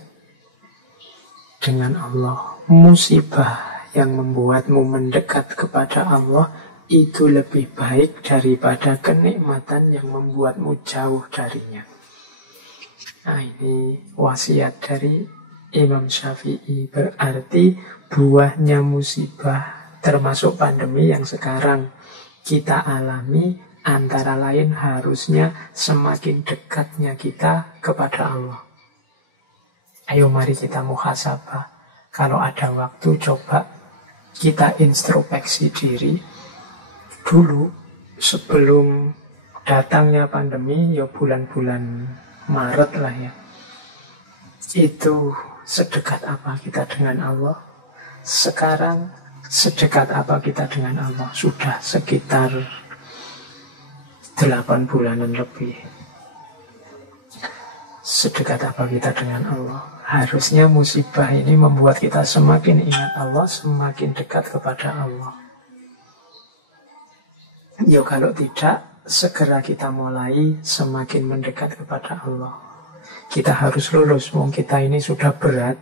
dengan Allah. Musibah yang membuatmu mendekat kepada Allah itu lebih baik daripada kenikmatan yang membuatmu jauh darinya. Nah, ini wasiat dari Imam Syafi'i. Berarti buahnya musibah termasuk pandemi yang sekarang kita alami, antara lain harusnya semakin dekatnya kita kepada Allah. Ayo mari kita muhasabah. Kalau ada waktu coba kita introspeksi diri. Dulu sebelum datangnya pandemi, ya bulan-bulan Maret lah ya, itu sedekat apa kita dengan Allah? Sekarang sedekat apa kita dengan Allah? Sudah sekitar 8 bulanan lebih. Sedekat apa kita dengan Allah? Harusnya musibah ini membuat kita semakin ingat Allah, semakin dekat kepada Allah. Ya kalau tidak, segera kita mulai semakin mendekat kepada Allah. Kita harus lulus. Wong kita ini sudah berat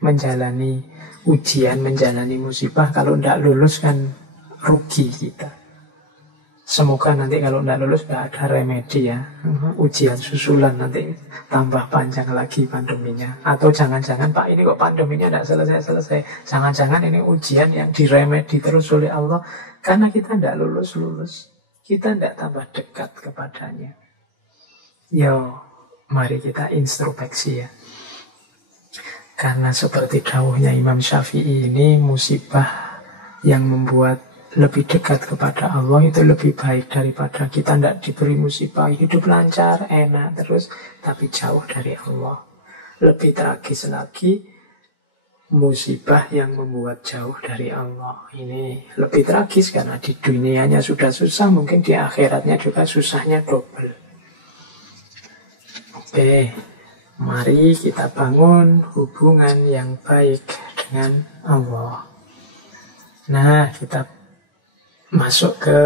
menjalani ujian, menjalani musibah. Kalau tidak lulus kan rugi kita. Semoga nanti kalau tidak lulus tidak ada remedi ya. Ujian susulan nanti tambah panjang lagi pandeminya. Atau jangan-jangan Pak ini kok pandeminya tidak selesai-selesai. Jangan-jangan ini ujian yang diremedi terus oleh Allah. Karena kita tidak lulus-lulus. Kita tidak tambah dekat kepadanya. Yo, mari kita introspeksi ya. Karena seperti dawuhnya Imam Syafi'i ini, musibah yang membuat lebih dekat kepada Allah itu lebih baik daripada kita tidak diberi musibah, hidup lancar, enak terus, tapi jauh dari Allah. Lebih tragis lagi, musibah yang membuat jauh dari Allah. Ini lebih tragis karena di dunianya sudah susah, mungkin di akhiratnya juga susahnya double. Oke, mari kita bangun hubungan yang baik dengan Allah. Nah, kita masuk ke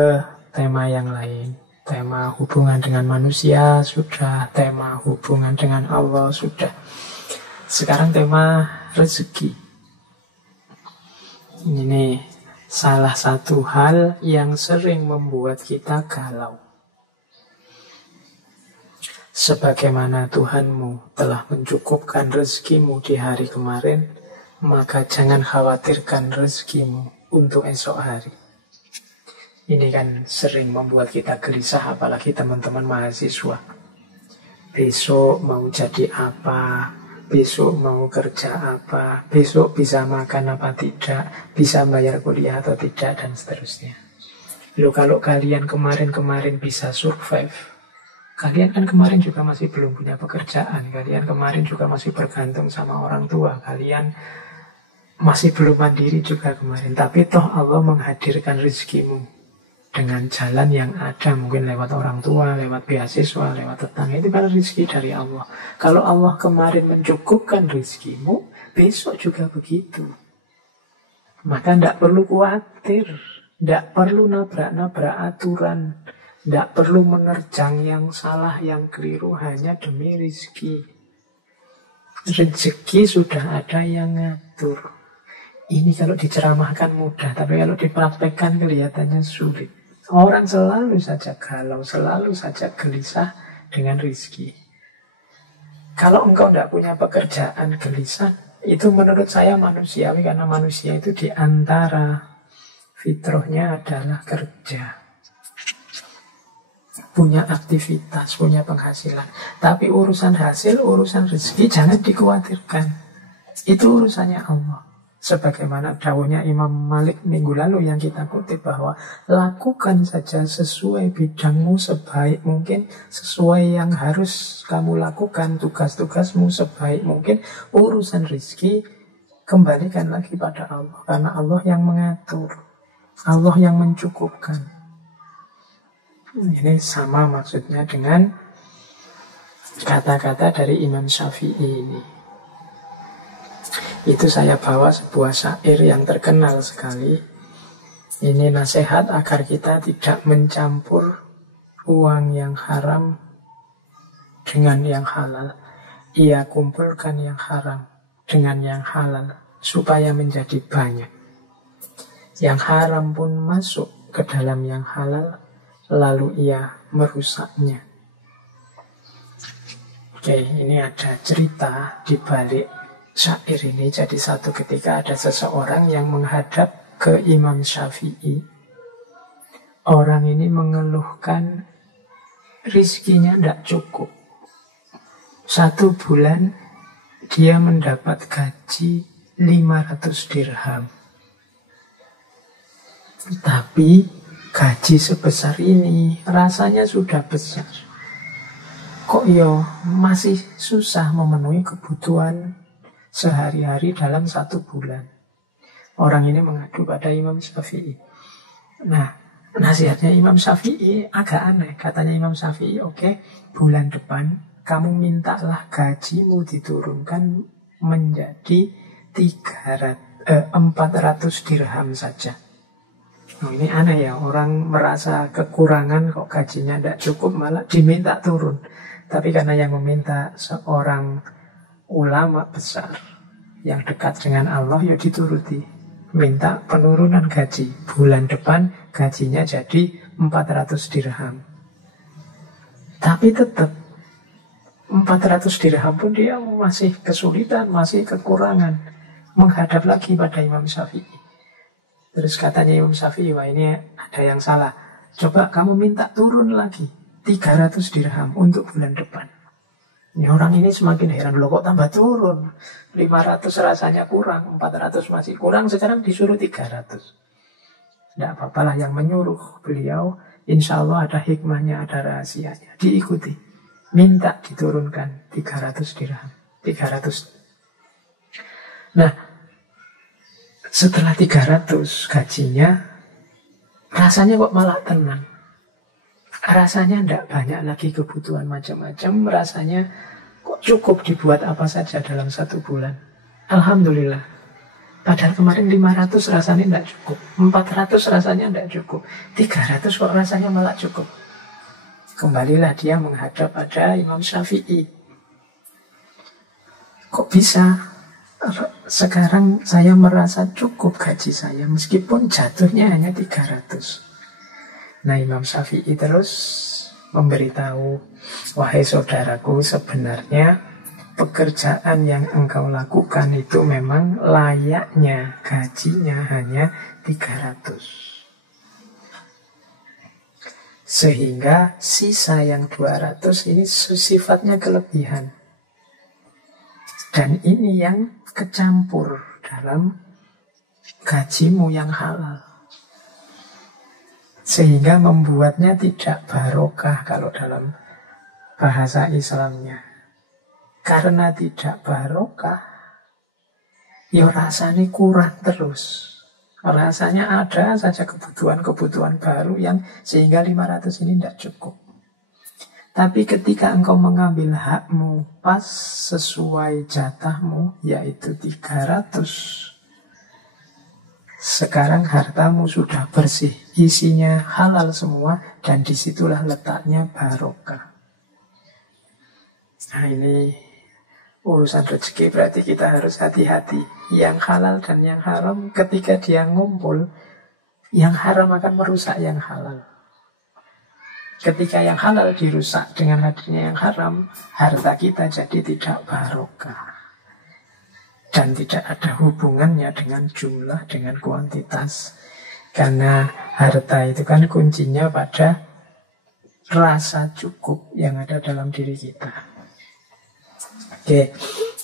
tema yang lain. Tema hubungan dengan manusia sudah, tema hubungan dengan Allah sudah. Sekarang tema rezeki. Ini salah satu hal yang sering membuat kita galau. Sebagaimana Tuhanmu telah mencukupkan rezekimu di hari kemarin, maka jangan khawatirkan rezekimu untuk esok hari. Ini kan sering membuat kita gelisah, apalagi teman-teman mahasiswa. Besok mau jadi apa? Besok mau kerja apa? Besok bisa makan apa tidak? Bisa bayar kuliah atau tidak? Dan seterusnya. Loh, kalau kalian kemarin-kemarin bisa survive, kalian kan kemarin juga masih belum punya pekerjaan. Kalian kemarin juga masih bergantung sama orang tua. Kalian masih belum mandiri juga kemarin. Tapi toh Allah menghadirkan rezekimu dengan jalan yang ada, mungkin lewat orang tua, lewat beasiswa, lewat tetangga. Itu kan rezeki dari Allah. Kalau Allah kemarin mencukupkan rezekimu, besok juga begitu. Maka tidak perlu khawatir, tidak perlu nabrak-nabrak aturan, tidak perlu menerjang yang salah, yang keliru hanya demi rezeki. Rezeki sudah ada yang ngatur. Ini kalau diceramahkan mudah, tapi kalau dipraktekkan kelihatannya sulit. Orang selalu saja galau, selalu saja gelisah dengan rezeki. Kalau engkau tidak punya pekerjaan gelisah, itu menurut saya manusiawi, karena manusia itu diantara fitrahnya adalah kerja. Punya aktivitas, punya penghasilan. Tapi urusan hasil, urusan rezeki jangan dikhawatirkan. Itu urusannya Allah. Sebagaimana dawuhnya Imam Malik minggu lalu yang kita kutip, bahwa lakukan saja sesuai bidangmu sebaik mungkin, sesuai yang harus kamu lakukan, tugas-tugasmu sebaik mungkin. Urusan rezeki kembalikan lagi pada Allah, karena Allah yang mengatur, Allah yang mencukupkan. Ini sama maksudnya dengan kata-kata dari Imam Syafi'i ini. Itu saya bawa sebuah syair yang terkenal sekali. Ini nasihat agar kita tidak mencampur uang yang haram dengan yang halal. Ia kumpulkan yang haram dengan yang halal supaya menjadi banyak. Yang haram pun masuk ke dalam yang halal, lalu ia merusaknya. Oke, ini ada cerita di balik syair ini. Jadi satu ketika ada seseorang yang menghadap ke Imam Syafi'i. Orang ini mengeluhkan rizkinya tidak cukup. 1 bulan dia mendapat gaji 500 dirham. Tapi gaji sebesar ini rasanya sudah besar. Kok masih susah memenuhi kebutuhan sehari-hari dalam 1 bulan. Orang ini mengadu pada Imam Syafi'i. Nah, nasihatnya Imam Syafi'i agak aneh. Katanya Imam Syafi'i, oke, bulan depan kamu mintalah gajimu diturunkan menjadi 400 dirham saja. Nah, ini aneh ya, orang merasa kekurangan kok gajinya tidak cukup malah diminta turun. Tapi karena yang meminta seorang ulama besar yang dekat dengan Allah, ya dituruti. Minta penurunan gaji. Bulan depan gajinya jadi 400 dirham. Tapi tetap 400 dirham pun dia masih kesulitan, masih kekurangan. Menghadap lagi pada Imam Syafi'i. Terus katanya Imam Syafi'i, wah ini ada yang salah. Coba kamu minta turun lagi 300 dirham untuk bulan depan. Ini orang ini semakin heran, loh kok tambah turun. 500 rasanya kurang, 400 masih kurang, sekarang disuruh 300. Tidak apa-apalah, yang menyuruh beliau insya Allah ada hikmahnya, ada rahasianya. Diikuti. Minta diturunkan 300 dirham. 300. Nah, setelah 300 gajinya, rasanya kok malah tenang. Rasanya tidak banyak lagi kebutuhan macam-macam. Rasanya kok cukup dibuat apa saja dalam 1 bulan. Alhamdulillah. Padahal kemarin 500 rasanya tidak cukup, 400 rasanya tidak cukup, 300 kok rasanya malah cukup. Kembalilah dia menghadap pada Imam Syafi'i. Kok bisa sekarang saya merasa cukup gaji saya, meskipun jatuhnya hanya 300. Nah, Imam Syafi'i terus memberitahu, wahai saudaraku, sebenarnya pekerjaan yang engkau lakukan itu memang layaknya gajinya hanya 300. Sehingga sisa yang 200 ini sifatnya kelebihan. Dan ini yang kecampur dalam gajimu yang halal. Sehingga membuatnya tidak barokah kalau dalam bahasa Islamnya. Karena tidak barokah, ya rasanya kurang terus. Rasanya ada saja kebutuhan-kebutuhan baru yang sehingga 500 ini tidak cukup. Tapi ketika engkau mengambil hakmu pas sesuai jatahmu, yaitu 300, sekarang hartamu sudah bersih, isinya halal semua, dan disitulah letaknya barokah. Nah ini urusan rezeki, berarti kita harus hati-hati. Yang halal dan yang haram ketika dia ngumpul, yang haram akan merusak yang halal. Ketika yang halal dirusak dengan hadirnya yang haram, harta kita jadi tidak barokah. Dan tidak ada hubungannya dengan jumlah, dengan kuantitas. Karena harta itu kan kuncinya pada rasa cukup yang ada dalam diri kita. Oke,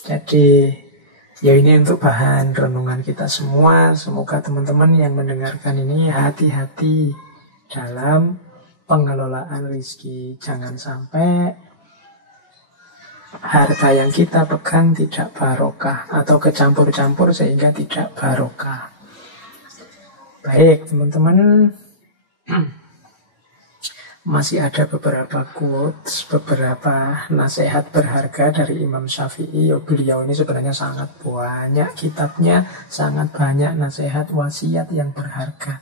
jadi ya ini untuk bahan renungan kita semua. Semoga teman-teman yang mendengarkan ini hati-hati dalam pengelolaan rezeki. Jangan sampai harta yang kita pegang tidak barokah atau kecampur-campur sehingga tidak barokah. Baik teman-teman, masih ada beberapa quotes, beberapa nasihat berharga dari Imam Syafi'i. Beliau ini sebenarnya sangat banyak kitabnya, sangat banyak nasihat wasiat yang berharga.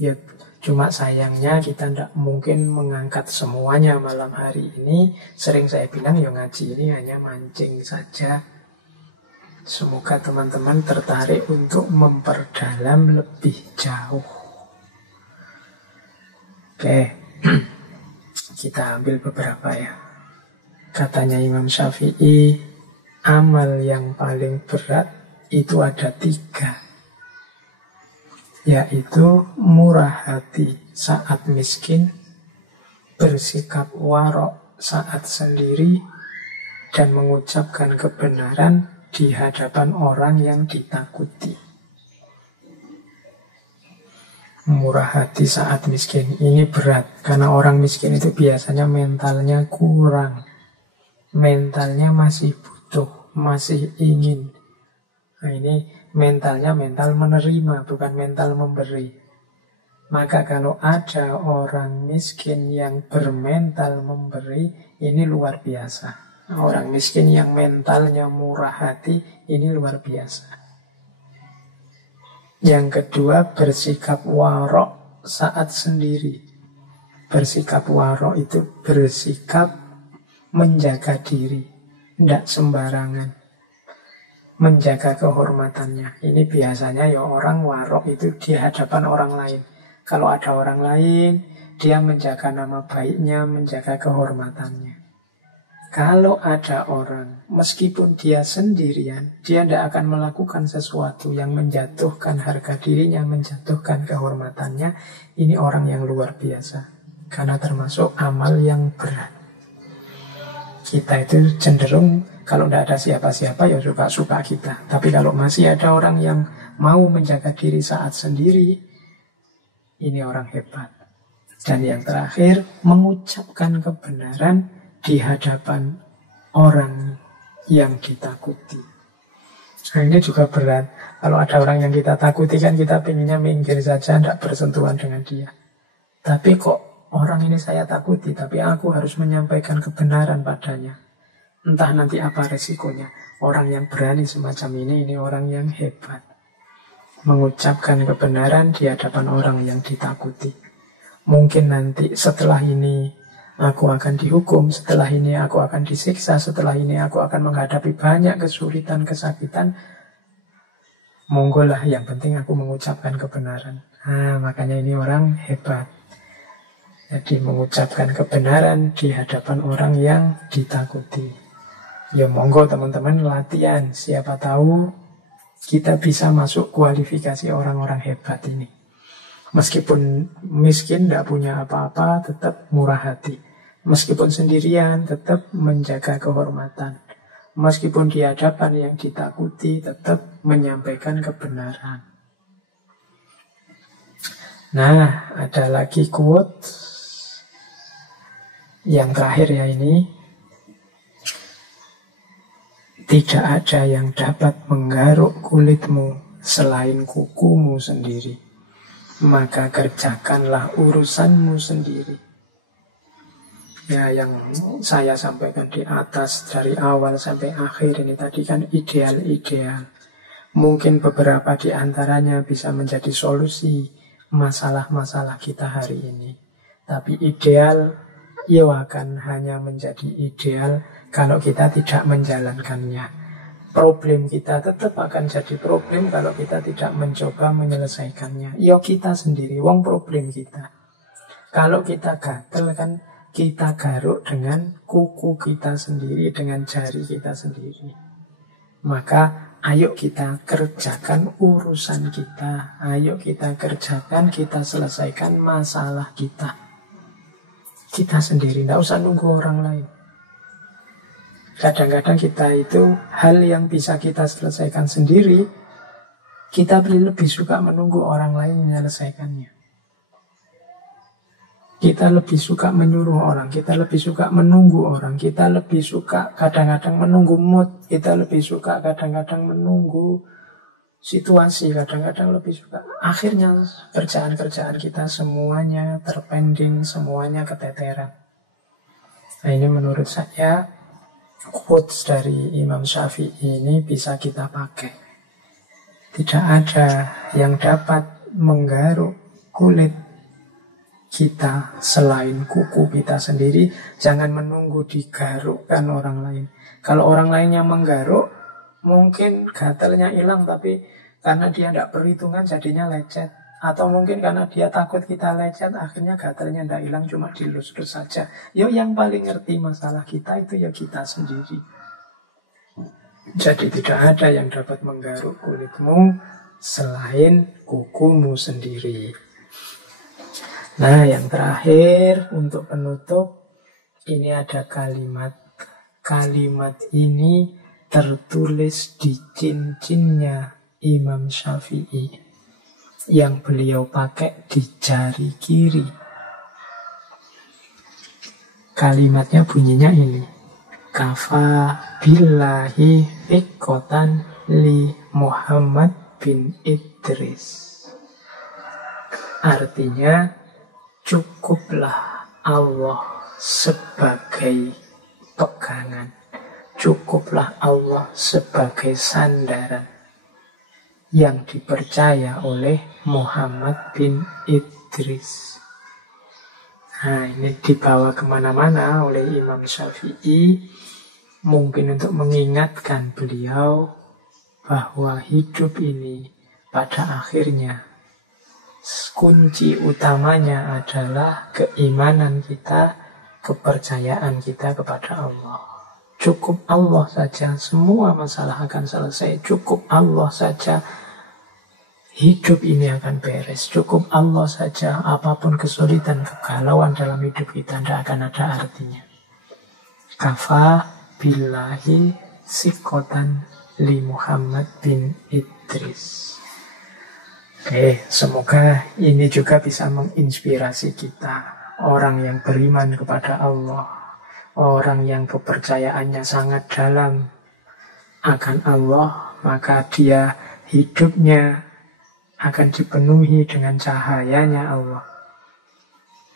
Ya, cuma sayangnya kita tidak mungkin mengangkat semuanya malam hari ini. Sering saya bilang ya ngaji ini hanya mancing saja. Semoga teman-teman tertarik untuk memperdalam lebih jauh. Oke, kita ambil beberapa ya. Katanya Imam Syafi'i, amal yang paling berat itu ada 3. Yaitu murah hati saat miskin, bersikap warok saat sendiri, dan mengucapkan kebenaran di hadapan orang yang ditakuti. Murah hati saat miskin ini berat, karena orang miskin itu biasanya mentalnya kurang, mentalnya masih butuh, masih ingin. Nah ini mentalnya mental menerima, bukan mental memberi. Maka kalau ada orang miskin yang bermental memberi, ini luar biasa. Orang miskin yang mentalnya murah hati, ini luar biasa. Yang kedua, bersikap warok saat sendiri. Bersikap warok itu bersikap menjaga diri, tidak sembarangan, menjaga kehormatannya. Ini biasanya ya orang warok itu di hadapan orang lain. Kalau ada orang lain, dia menjaga nama baiknya, menjaga kehormatannya. Kalau ada orang, meskipun dia sendirian, dia tidak akan melakukan sesuatu yang menjatuhkan harga dirinya, menjatuhkan kehormatannya. Ini orang yang luar biasa, karena termasuk amal yang berat. Kita itu cenderung kalau tidak ada siapa-siapa ya suka-suka kita. Tapi kalau masih ada orang yang mau menjaga diri saat sendiri, ini orang hebat. Dan yang terakhir, mengucapkan kebenaran di hadapan orang yang ditakuti. Nah, ini juga berat. Kalau ada orang yang kita takuti kan kita pengennya minggir saja, tidak bersentuhan dengan dia. Tapi kok orang ini saya takuti, tapi aku harus menyampaikan kebenaran padanya. Entah nanti apa resikonya. Orang yang berani semacam ini orang yang hebat. Mengucapkan kebenaran di hadapan orang yang ditakuti. Mungkin nanti setelah ini aku akan dihukum, setelah ini aku akan disiksa, setelah ini aku akan menghadapi banyak kesulitan, kesakitan. Monggolah, yang penting aku mengucapkan kebenaran. Nah, makanya ini orang hebat. Jadi mengucapkan kebenaran di hadapan orang yang ditakuti. Ya monggo teman-teman latihan, siapa tahu kita bisa masuk kualifikasi orang-orang hebat ini. Meskipun miskin, tidak punya apa-apa, tetap murah hati. Meskipun sendirian, tetap menjaga kehormatan. Meskipun di hadapan yang ditakuti, tetap menyampaikan kebenaran. Nah, ada lagi quote yang terakhir ya ini. Tidak ada yang dapat menggaruk kulitmu selain kukumu sendiri. Maka kerjakanlah urusanmu sendiri. Ya, yang saya sampaikan di atas dari awal sampai akhir ini tadi kan ideal-ideal. Mungkin beberapa di antaranya bisa menjadi solusi masalah-masalah kita hari ini. Tapi ideal, ya akan hanya menjadi ideal kalau kita tidak menjalankannya. Problem kita tetap akan jadi problem kalau kita tidak mencoba menyelesaikannya. Ya kita sendiri, wong problem kita. Kalau kita gatel kan kita garuk dengan kuku kita sendiri, dengan jari kita sendiri. Maka ayo kita kerjakan urusan kita. Ayo kita kerjakan, kita selesaikan masalah kita. Kita sendiri, tidak usah nunggu orang lain. Kadang-kadang kita itu hal yang bisa kita selesaikan sendiri, kita lebih suka menunggu orang lain menyelesaikannya. Kita lebih suka menyuruh orang, kita lebih suka menunggu orang, kita lebih suka kadang-kadang menunggu mood, kita lebih suka kadang-kadang menunggu situasi, kadang-kadang lebih suka. Akhirnya kerjaan-kerjaan kita semuanya terpending, semuanya keteteran. Nah, ini menurut saya quotes dari Imam Syafi'i ini bisa kita pakai. Tidak ada yang dapat menggaruk kulit kita selain kuku kita sendiri. Jangan menunggu digarukkan orang lain. Kalau orang lain yang menggaruk, mungkin gatalnya hilang, tapi karena dia tidak perhitungan jadinya lecet. Atau mungkin karena dia takut kita lecet, akhirnya gatalnya tidak hilang, cuma dilus-lus saja. Yo, yang paling ngerti masalah kita itu ya kita sendiri. Jadi tidak ada yang dapat menggaruk kulitmu selain kukumu sendiri. Nah, yang terakhir untuk penutup, ini ada kalimat. Kalimat ini tertulis di cincinnya Imam Syafi'i yang beliau pakai di jari kiri. Kalimatnya bunyinya ini. Kafa billahi fiqotan li Muhammad bin Idris. Artinya, cukuplah Allah sebagai pegangan. Cukuplah Allah sebagai sandaran yang dipercaya oleh Muhammad bin Idris. Nah, ini dibawa kemana-mana oleh Imam Syafi'i, mungkin untuk mengingatkan beliau bahwa hidup ini pada akhirnya kunci utamanya adalah keimanan kita, kepercayaan kita kepada Allah. Cukup Allah saja, semua masalah akan selesai. Cukup Allah saja, hidup ini akan beres. Cukup Allah saja, apapun kesulitan, kegalauan dalam hidup kita tidak akan ada artinya. Kafa billahi sikotan li Muhammad bin Idris. Oke, semoga ini juga bisa menginspirasi kita. Orang yang beriman kepada Allah, orang yang kepercayaannya sangat dalam akan Allah, maka dia hidupnya akan dipenuhi dengan cahayanya Allah.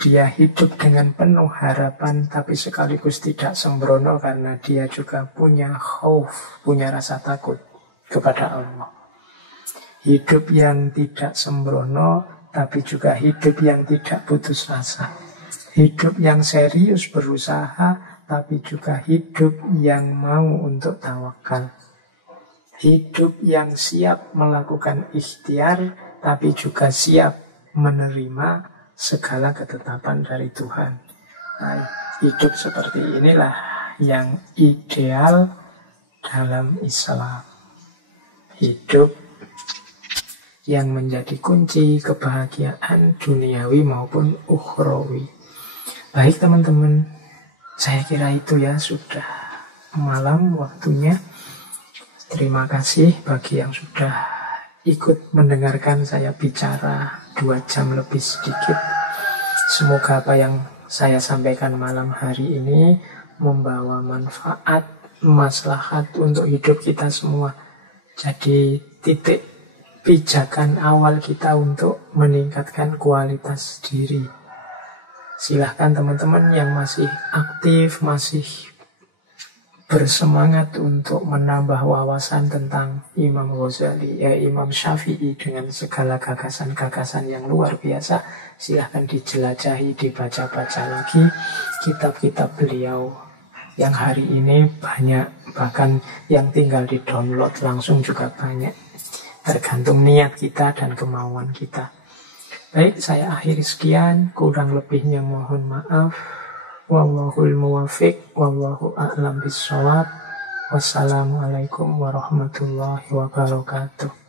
Dia hidup dengan penuh harapan, tapi sekaligus tidak sembrono karena dia juga punya khauf, punya rasa takut kepada Allah. Hidup yang tidak sembrono, tapi juga hidup yang tidak putus asa. Hidup yang serius berusaha, tapi juga hidup yang mau untuk tawakal. Hidup yang siap melakukan ikhtiar, tapi juga siap menerima segala ketetapan dari Tuhan. Nah, hidup seperti inilah yang ideal dalam Islam. Hidup yang menjadi kunci kebahagiaan duniawi maupun ukhrawi. Baik teman-teman, saya kira itu ya, sudah malam waktunya. Terima kasih bagi yang sudah ikut mendengarkan saya bicara 2 jam lebih sedikit. Semoga apa yang saya sampaikan malam hari ini membawa manfaat, maslahat untuk hidup kita semua. Jadi titik pijakan awal kita untuk meningkatkan kualitas diri. Silahkan teman-teman yang masih aktif, masih bersemangat untuk menambah wawasan tentang Imam Ghazali, Imam Syafi'i dengan segala gagasan-gagasan yang luar biasa, silahkan dijelajahi, dibaca-baca lagi kitab-kitab beliau yang hari ini banyak, bahkan yang tinggal di-download langsung juga banyak. Tergantung niat kita dan kemauan kita. Baik, saya akhiri sekian. Kurang lebihnya mohon maaf. Wallahul muwafiq. Wallahu a'lam bishawab. Wassalamualaikum warahmatullahi wabarakatuh.